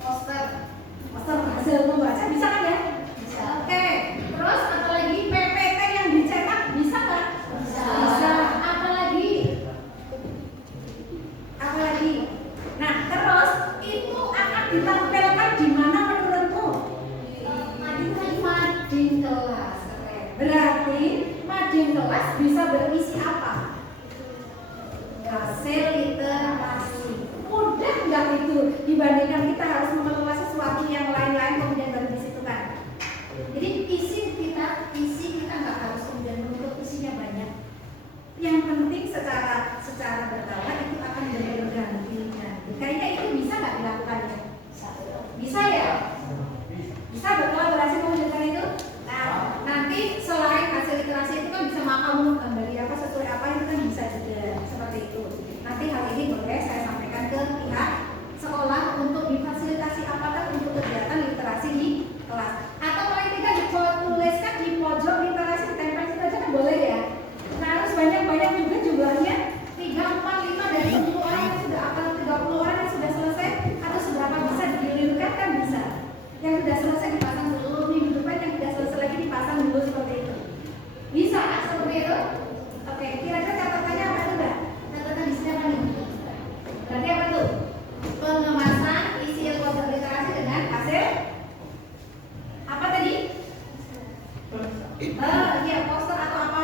Poster hasil membaca bisa kan ya? Bisa. Oke, terus apalagi PPT yang dicetak bisa kan? Bisa. Apalagi? Nah, terus itu akan ditampilkan di mana menurutmu? Mading kelas. Berarti mading kelas bisa berisi apa? Hasil literasi. Mudah nggak itu dibandingkan kita harus mengelola sesuatu yang lain-lain kemudian baru disitukan. Jadi isi kita nggak harus kemudian menuntut isinya banyak. Yang penting secara berkala itu akan berganti. Kayaknya itu bisa nggak dilakukan ya? Bisa ya? Bisa berkolaborasi mewujudkan itu? Nah, nanti selain hasil literasi itu kan bisa kamu dari apa sesuai apa itu kan bisa juga seperti itu. Nanti hal ini boleh saya sampaikan ke pihak sekolah untuk difasilitasi apakah untuk kegiatan literasi di kelas atau paling tidak dituliskan di pojok literasi ditempel itu aja kan boleh ya. Nah, harus banyak-banyak juga jumlahnya 3, 4, 5 dari 10 orang yang sudah atau 30 orang yang sudah selesai atau seberapa bisa digilirkan kan bisa. Yang sudah selesai dipasang dulu, minggu depan yang sudah selesai lagi dipasang dulu seperti itu. Bisa nggak seperti itu? Oke, kira-kira catatannya apa tuh Mbak? Catatan di sini apa nih? Berarti apa tuh? Pengemasan isi pojok literasi dengan hasil apa tadi? Iya, poster atau apa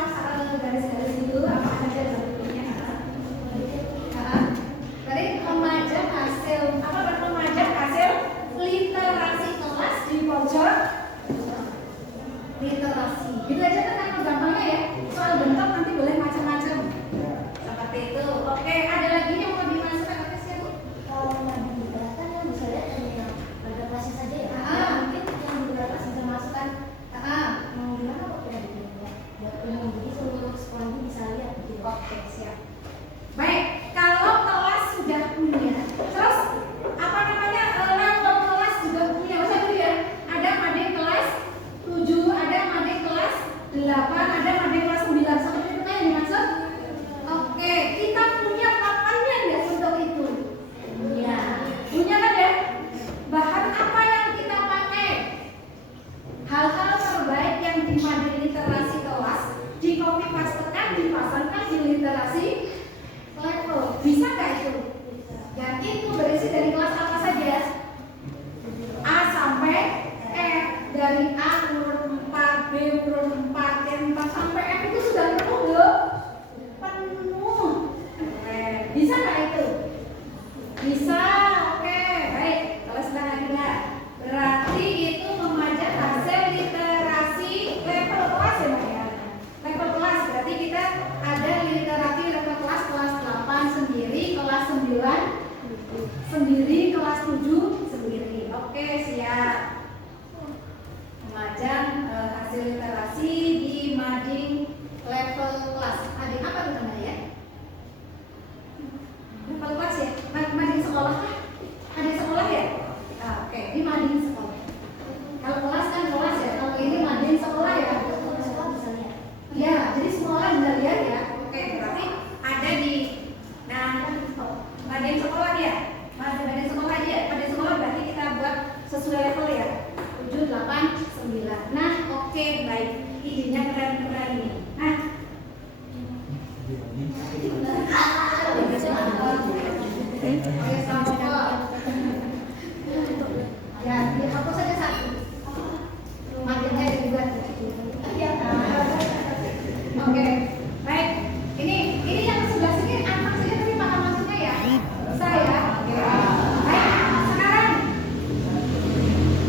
garis-garis itu apa aja bentuknya? Tadi memajang hasil apa? Memajang hasil literasi kelas di pojok literasi. Gitu aja kan nama gampangnya ya. Soal bentuk nanti boleh macam-macam. Seperti itu. Oke, ada lagi yang mau dimasukkan ke sini Bu? Kalau mading literasi kan yang bisa lihat hanya yang pada kelasnya saja ya. Mungkin yang di kelas bisa masukkan mau gimana kok ya buat umum jadi seluruh sekolah ini bisa lihat gitu. Oke, siap. Baik, kalau kelas sudah punya, terus apa namanya level kelas juga punya, masa dulu ya? Ada mading kelas 7, ada mading kelas 8, ada mading kelas 9. Seperti itu kan yang dimaksud? Oke, kita punya papannya nggak untuk itu? Punya kan ya? Bahan apa yang kita pakai? Hal-hal terbaik yang di mading literasi kelas di copy pastekan dipasangkan di literasi level. Bisa nggak itu? Dan itu berisi dari kelas apa saja? A sampai E. Dari A urut 4, B urut 4, C 4 sampai F itu sudah penuh belum? Penuh. Bisa nggak itu? Bisa. Oke, baik. Kalau sedang lagi nggak? Berarti itu memajang hasil literasi level kelas ya Mbak ya? Level kelas berarti kita ada literasi level kelas 8 sendiri, kelas 9 sendiri, kelas 7 sendiri. Oke, siap. Memajang hasil literasi di mading level kelas. Mading apa tuh namanya ya? Level kelas ya? Mading sekolah kah? Ada sekolah ya? Oke, ini mading sekolah. Kalau kelas kan kelas ya, kalau ini mading sekolah ya. Sekolah bisa lihat. Ya, jadi semua orang bisa lihat ya. Oke, berarti ada di mading sekolah ya. Mading sekolah aja. Mading sekolah berarti kita buat sesuai level ya. 7, 8, 9. Nah, oke, baik. Idenya keren-keren ini. Nah, ya, dihapus saja satu. Madingnya dibuat. Oke, baik. Ini yang sebelah sini anak saja tapi paham maksudnya ya. Bisa ya. Oke. Baik. Sekarang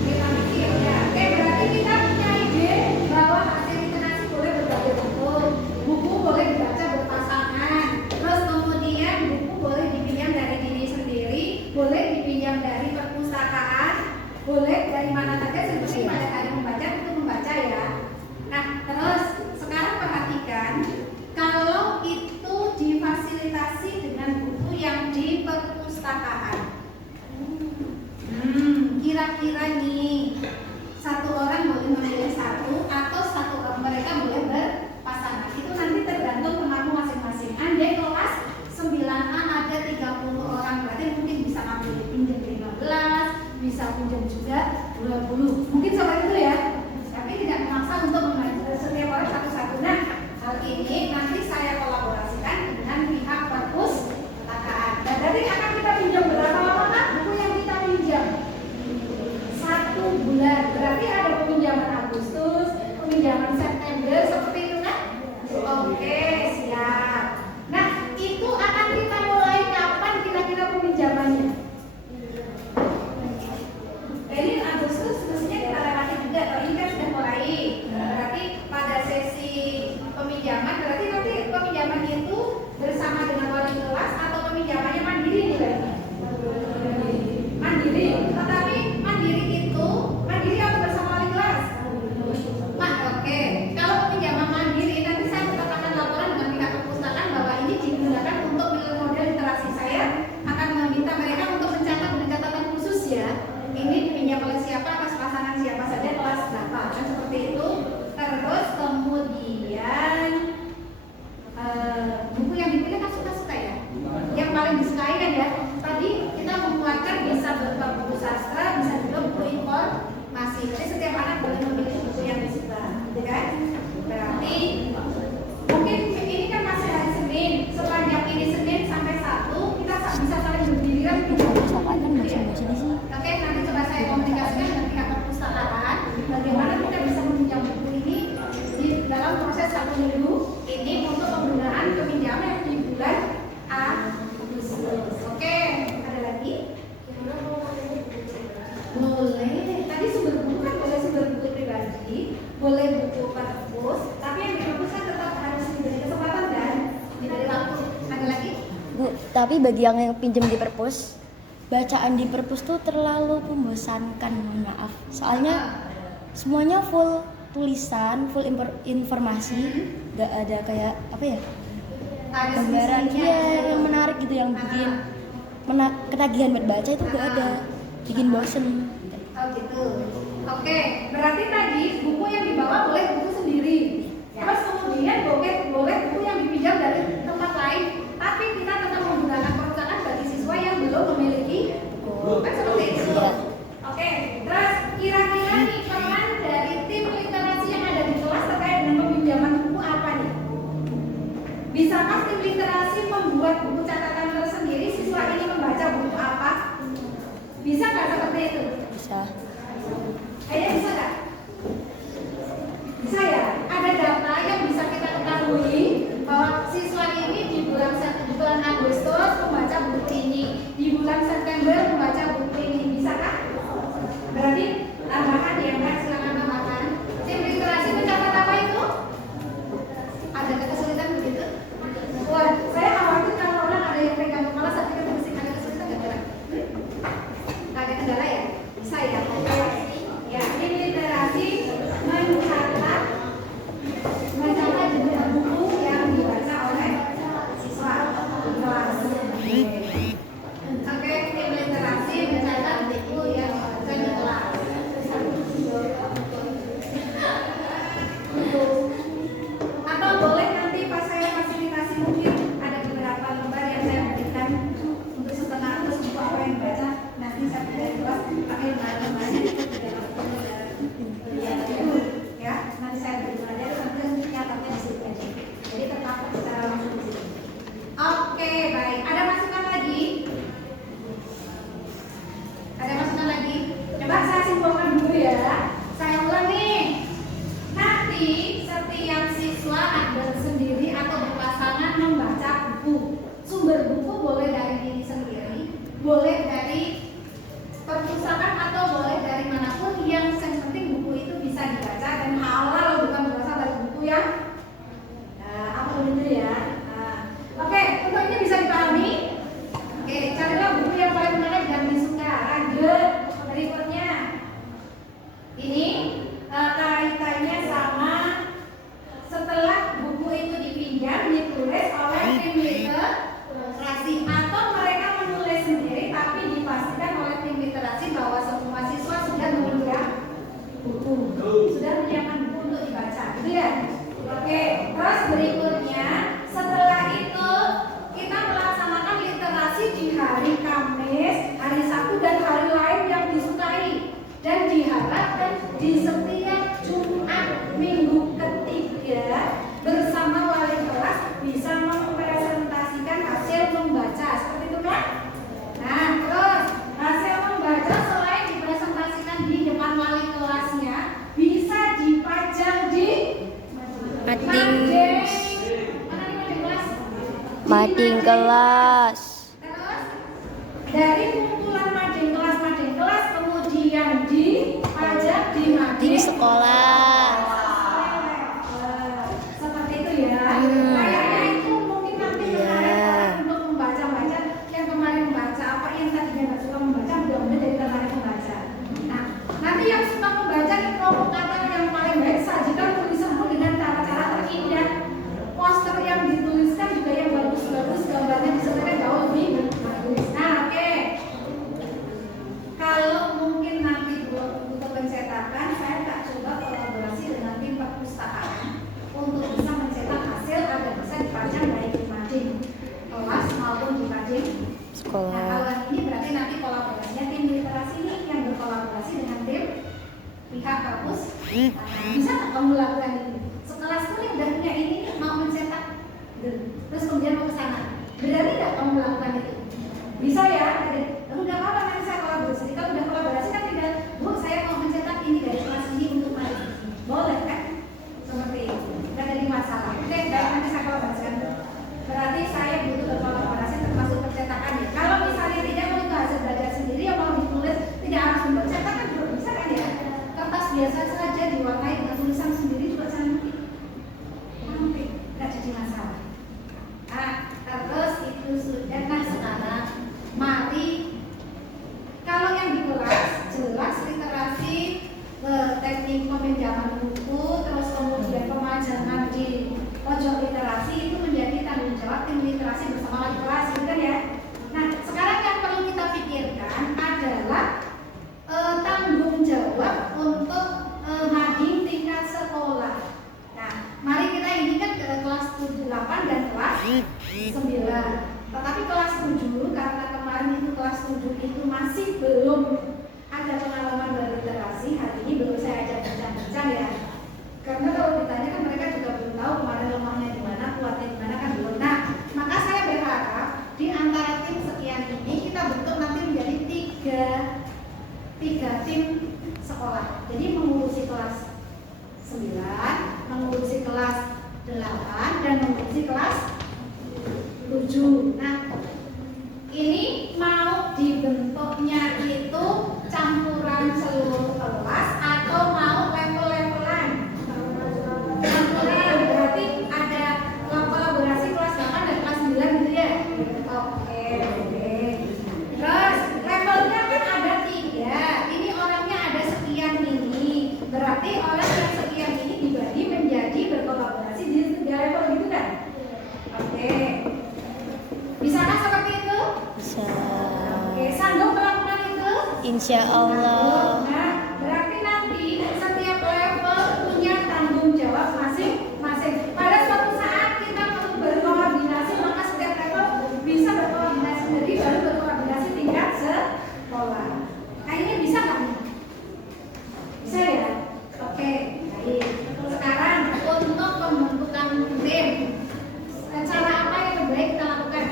kita mikir ya. Oke, berarti kita punya ide bahwa hasil literasi boleh berbagai bentuk. Buku boleh dibaca berpasangan. Terus kemudian buku boleh dipinjam dari diri sendiri, boleh dipinjam dari perpustakaan, boleh dari mana saja seperti pada hari membaca itu membaca ya. Nah, terus Mungkin ini kan masih hari Senin, sepanjang ini Senin sampai Sabtu kita bisa saling bergiliran pinjam buku gitu ya. Oke, nanti coba saya komunikasikan dengan pihak perpustakaan bagaimana kita bisa meminjam buku ini di dalam proses 1 minggu ini untuk penggunaan peminjaman di bulan Agustus. Oke, ada lagi? Boleh. Tadi sumber buku kan boleh sumber buku pribadi, boleh buku perpus, tapi yang diperpus kan tetap harus diberi kesempatan dan diberi waktu. Ada lagi? Bu, tapi bagi yang pinjam di perpus, bacaan di perpus tuh terlalu membosankan, mohon maaf. Soalnya semuanya full tulisan, full informasi, gak ada kayak apa ya? Ada Gambaran sisinya. iya yang menarik gitu, yang bikin ketagihan buat baca itu gak ada, bikin bosen. Oh gitu. Oke, berarti tadi buku yang dibawa boleh buku sendiri. Terus kemudian boleh buku yang dipinjam dari tempat lain, tapi kita tetap menggunakan perpustakaan bagi siswa yang belum memiliki buku. Kan seperti itu. Iya. Oke, terus kira-kira nih peran dari tim literasi yang ada di kelas terkait dengan peminjaman buku apa nih? Bisakah tim literasi membuat buku catatan tersendiri siswa ini membaca buku apa? Bisa nggak seperti itu? Bisa. Kayaknya bisa nggak? Bisa ya? Ada data yang bisa kita ketahui bahwa siswa ini di bulan Agustus membaca buku ini, di bulan September membaca buku ini, bisa kan? Berarti tambahan ya Mbak, silakan tambahkan. Tim literasi mencatat apa itu? Ada kesulitan begitu? Wah, saya khawatir kalau orang ada yang pegang kepala saat kita mesti ada kesulitan nggak kira? Nggak ada kendala ya? Bisa ya? Ya, tim literasi mencatat jumlah buku yang dibaca oleh siswa kelas. Oke, tim literasi mencatat buku yang dibaca di kelas. Atau boleh nanti pas saya fasilitasi mungkin ada beberapa lembar yang saya berikan untuk setengah terus buku apa yang dibaca nanti saya berikan kelas pakai lembar-lembarnya ya, nanti saya berikan aja nanti catatnya di sini aja. Jadi tetap secara langsung di sini. Oke, baik. Ada masukan lagi? Ada masukan lagi? Coba saya simpulkan dulu ya. Saya ulang nih. Nanti setiap siswa ada sendiri atau berpasangan membaca buku. Sumber buku boleh dari diri sendiri, boleh dari perpustakaan atau boleh dari manapun, yang penting buku itu bisa dibaca dan halal, bukan berasal dari buku yang apa dulu ya. Oke, untuk ini bisa dipahami. Oke, carilah buku yang paling menarik dan disuka. Lanjut berikutnya. Ini kaitannya sama setelah buku itu dipinjam ditulis oleh tim literasi atau mereka menulis sendiri, tapi dipastikan oleh tim literasi bahwa semua siswa sudah menyiapkan buku, sudah menyiapkan buku untuk dibaca, gitu ya. Oke, terus berikutnya setelah itu kita melaksanakan literasi di hari Kamis, hari Sabtu dan hari lain yang disukai, dan diharapkan di setiap Jumat minggu ketiga bersama wali kelas bisa mempresentasikan hasil membaca, seperti itu kan? Nah, terus hasil membaca selain dipresentasikan di depan wali kelasnya, bisa dipajang di Mading kelas. mading kelas. Terus dari kumpulan mading kelas kemudian dipajang di mading Di sekolah. Seperti itu ya. Kayaknya itu mungkin nanti menarik untuk membaca-baca. Yang kemarin membaca apa, yang tadinya nggak suka membaca, mudah-mudahan jadi tertarik membaca. Nah, nanti yang suka membaca di kelompok kata yang paling baik, sajikan tulisanmu dengan cara-cara terindah. Poster yang dituliskan juga yang bagus-bagus, gambarnya disertakan jauh lebih bagus. Nah, oke. Kalau mungkin nanti untuk pencetakan, saya tak coba kolaborasi dengan tim perpustakaan untuk bisa mencetak hasil agar bisa dipajang baik di mading kelas maupun di mading sekolah. Nah, kalau yang ini berarti nanti kolaborasinya tim literasi ini yang berkolaborasi dengan tim pihak kampus. Nah, bisa nggak kamu lakukan ini? Sekelas tuh yang udah punya ini mau mencetak Tetapi kelas 7 karena kemarin itu kelas 7 itu masih belum ada pengalaman berliterasi, hari ini belum saya ajak bincang-bincang ya. Karena kalau ditanya kan mereka juga belum tahu kemarin lemahnya di mana, kuatnya di mana kan belum. Nah, maka saya berharap di antara tim sekian ini kita bentuk nanti menjadi tiga tim sekolah. Jadi mengurusi kelas 9, mengurusi kelas 8 dan mengurusi kelas 7. Nah, ini mau dibentuknya itu campuran seluruh kelas atau mau level-levelan? Campuran berarti ada kolaborasi kelas 8 dan kelas 9 gitu ya? Oke. Terus levelnya kan ada 3. Ini orangnya ada sekian ini. Berarti orang yang sekian ini dibagi menjadi berkolaborasi di 3 level gitu kan? Oke. Bisakah seperti itu? Bisa. Oke, sanggup melakukan itu? Insya Allah. Nah, berarti nanti setiap level punya tanggung jawab masing-masing. Pada suatu saat kita perlu berkoordinasi, maka setiap level bisa berkoordinasi sendiri, baru berkoordinasi tingkat sekolah. Nah, ini bisa nggak? Bisa ya? Oke, baik. Sekarang untuk pembentukan tim, cara apa yang terbaik kita lakukan?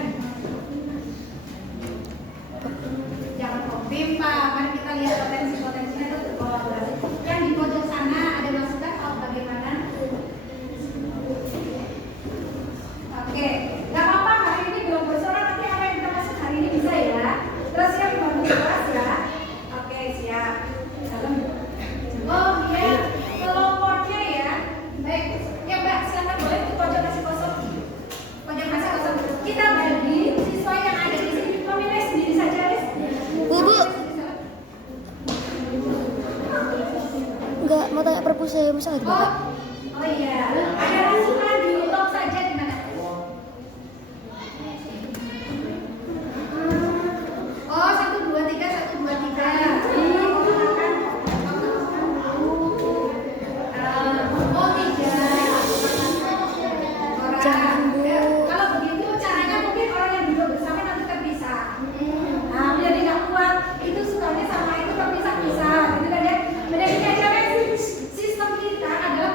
Jangan komplain Pak, mari kita lihat potensi-potensinya itu berkolaborasi. Yang di pojok sana ada masukan atau bagaimana? Oke, nggak apa-apa, hari ini belum bersorak, tapi apa yang kita masuk hari ini bisa ya. Terus yang baru kelas ya. Oke, siap. Oh iya, kelompoknya ya. Baik, ya Mbak, silakan boleh ke pojok masih kosong. Pojok masih kosong. Kita bagi siswa yang ada di sini memilih sendiri saja, Riz. Bu. Enggak, mau tanya perpus saya, masa nggak dibaca? Oh iya, ada rasukan di top saja di mana? Oh, 1, 2, 3, 1, 2, 3. Oh, 3. Jangan, Bu. Kalau begitu caranya mungkin orang yang duduk bersama nanti terpisah. Nah, menjadi nggak kuat, itu sukanya sama itu terpisah-pisah, gitu kan ya. Menjadi sistem kita adalah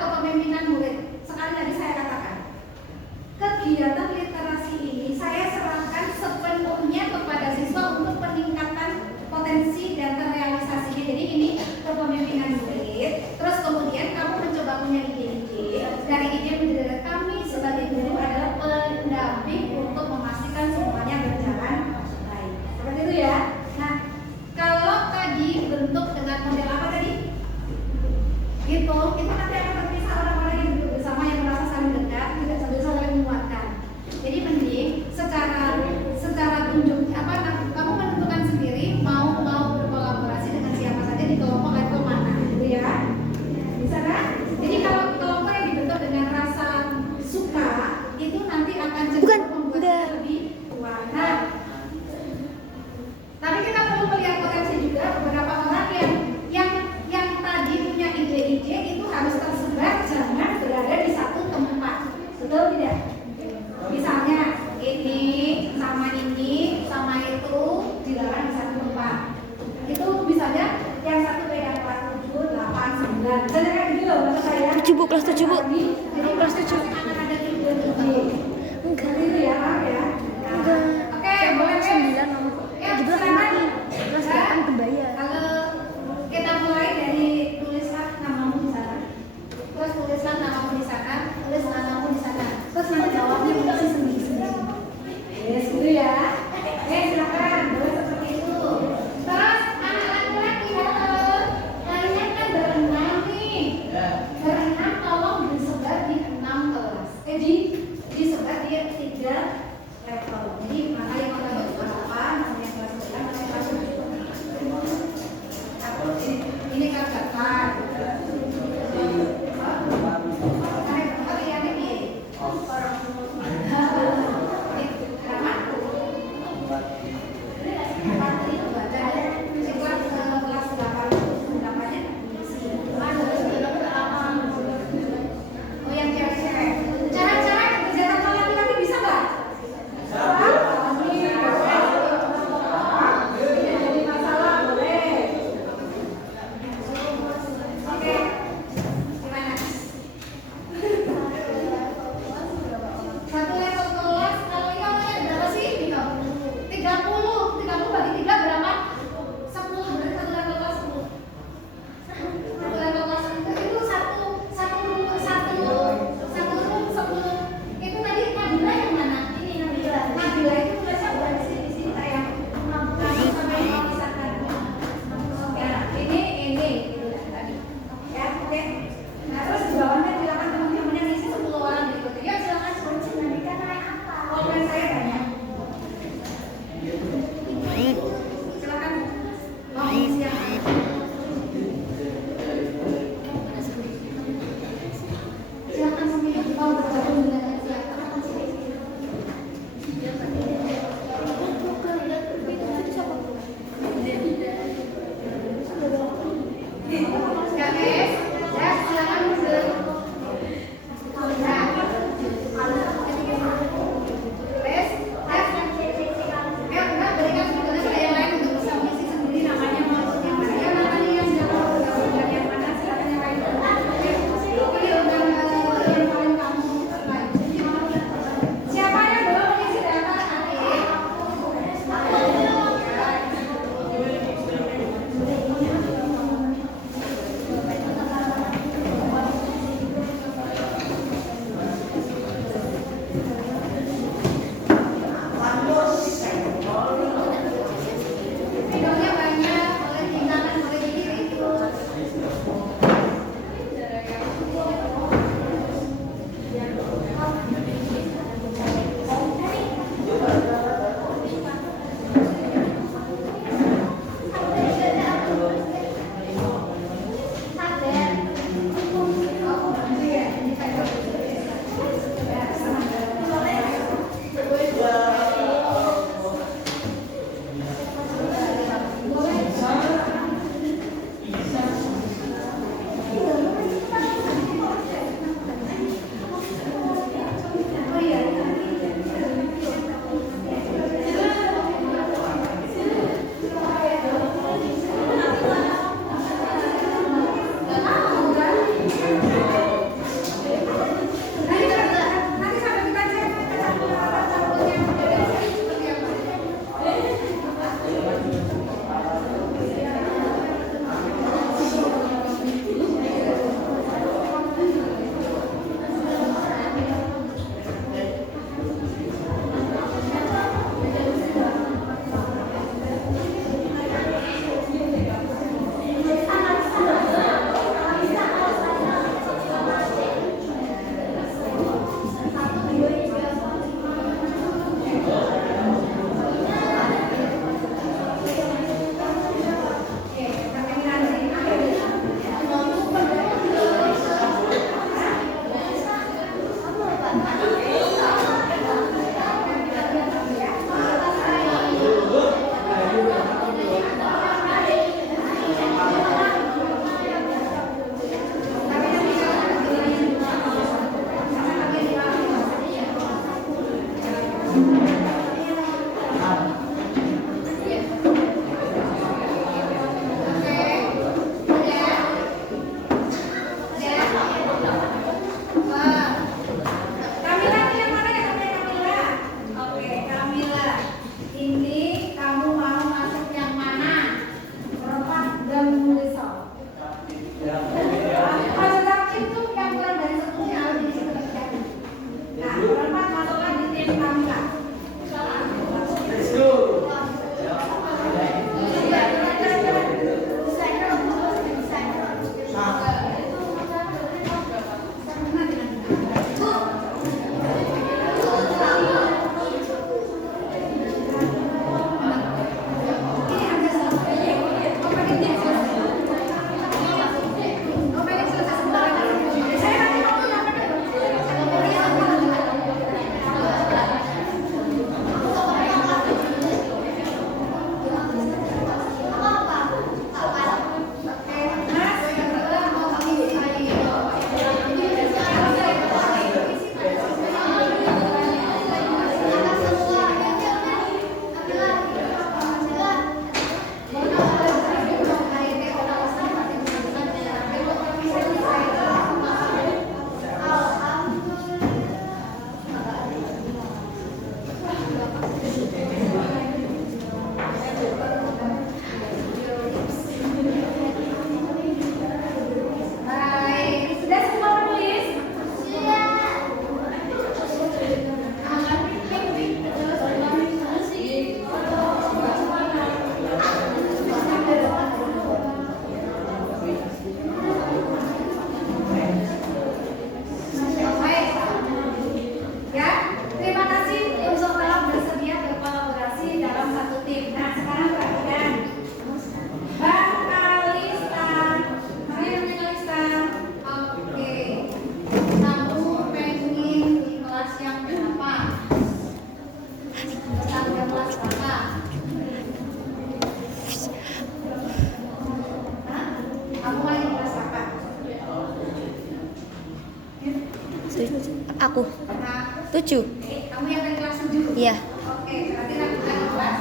Aku. Nah, 7. kamu yang dari kelas 7? Iya. Oke, berarti Nabila di kelas?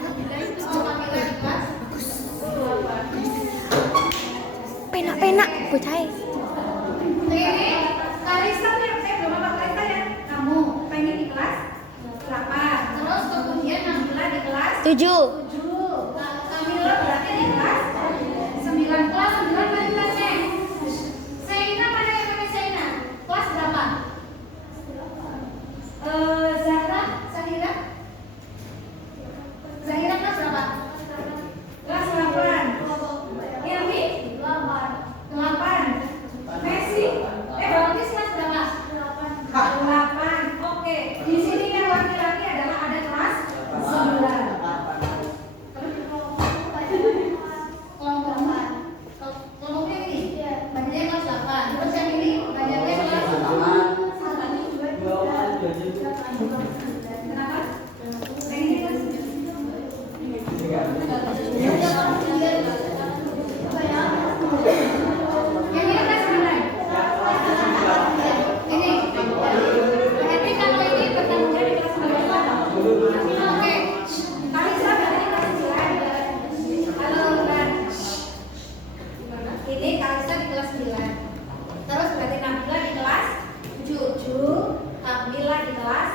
Nabila di kelas? Penak-penak bocah. Ini Kalista tuh yang saya belum apa Kalista ya. Kamu pengen di kelas 8. Terus kemudian Nabila di kelas 7. 7. Kamila berarti di kelas 9. Kelas 9 mana kelasnya? Zaina mana yang namanya Zaina? Kelas berapa? Zahra, Zahira? Zahira kelas berapa? Kelas 8. Irmi? 8. Messi? Berarti kelas berapa? 8. Oke. Di sini yang laki-laki adalah ada kelas 9. Kelompoknya ini banyaknya kelas 8. Terus yang ini banyaknya kelas 8. Kenapa? Yang ini kelas yang ini kelas 9. Ini. Berarti kalau ini pertemuan di kelas 9. Oke. Kalista berarti kelas 9. Halo, Bukan. Ini Kalista di kelas 9. Terus berarti Nabila di kelas 7. Nabila di kelas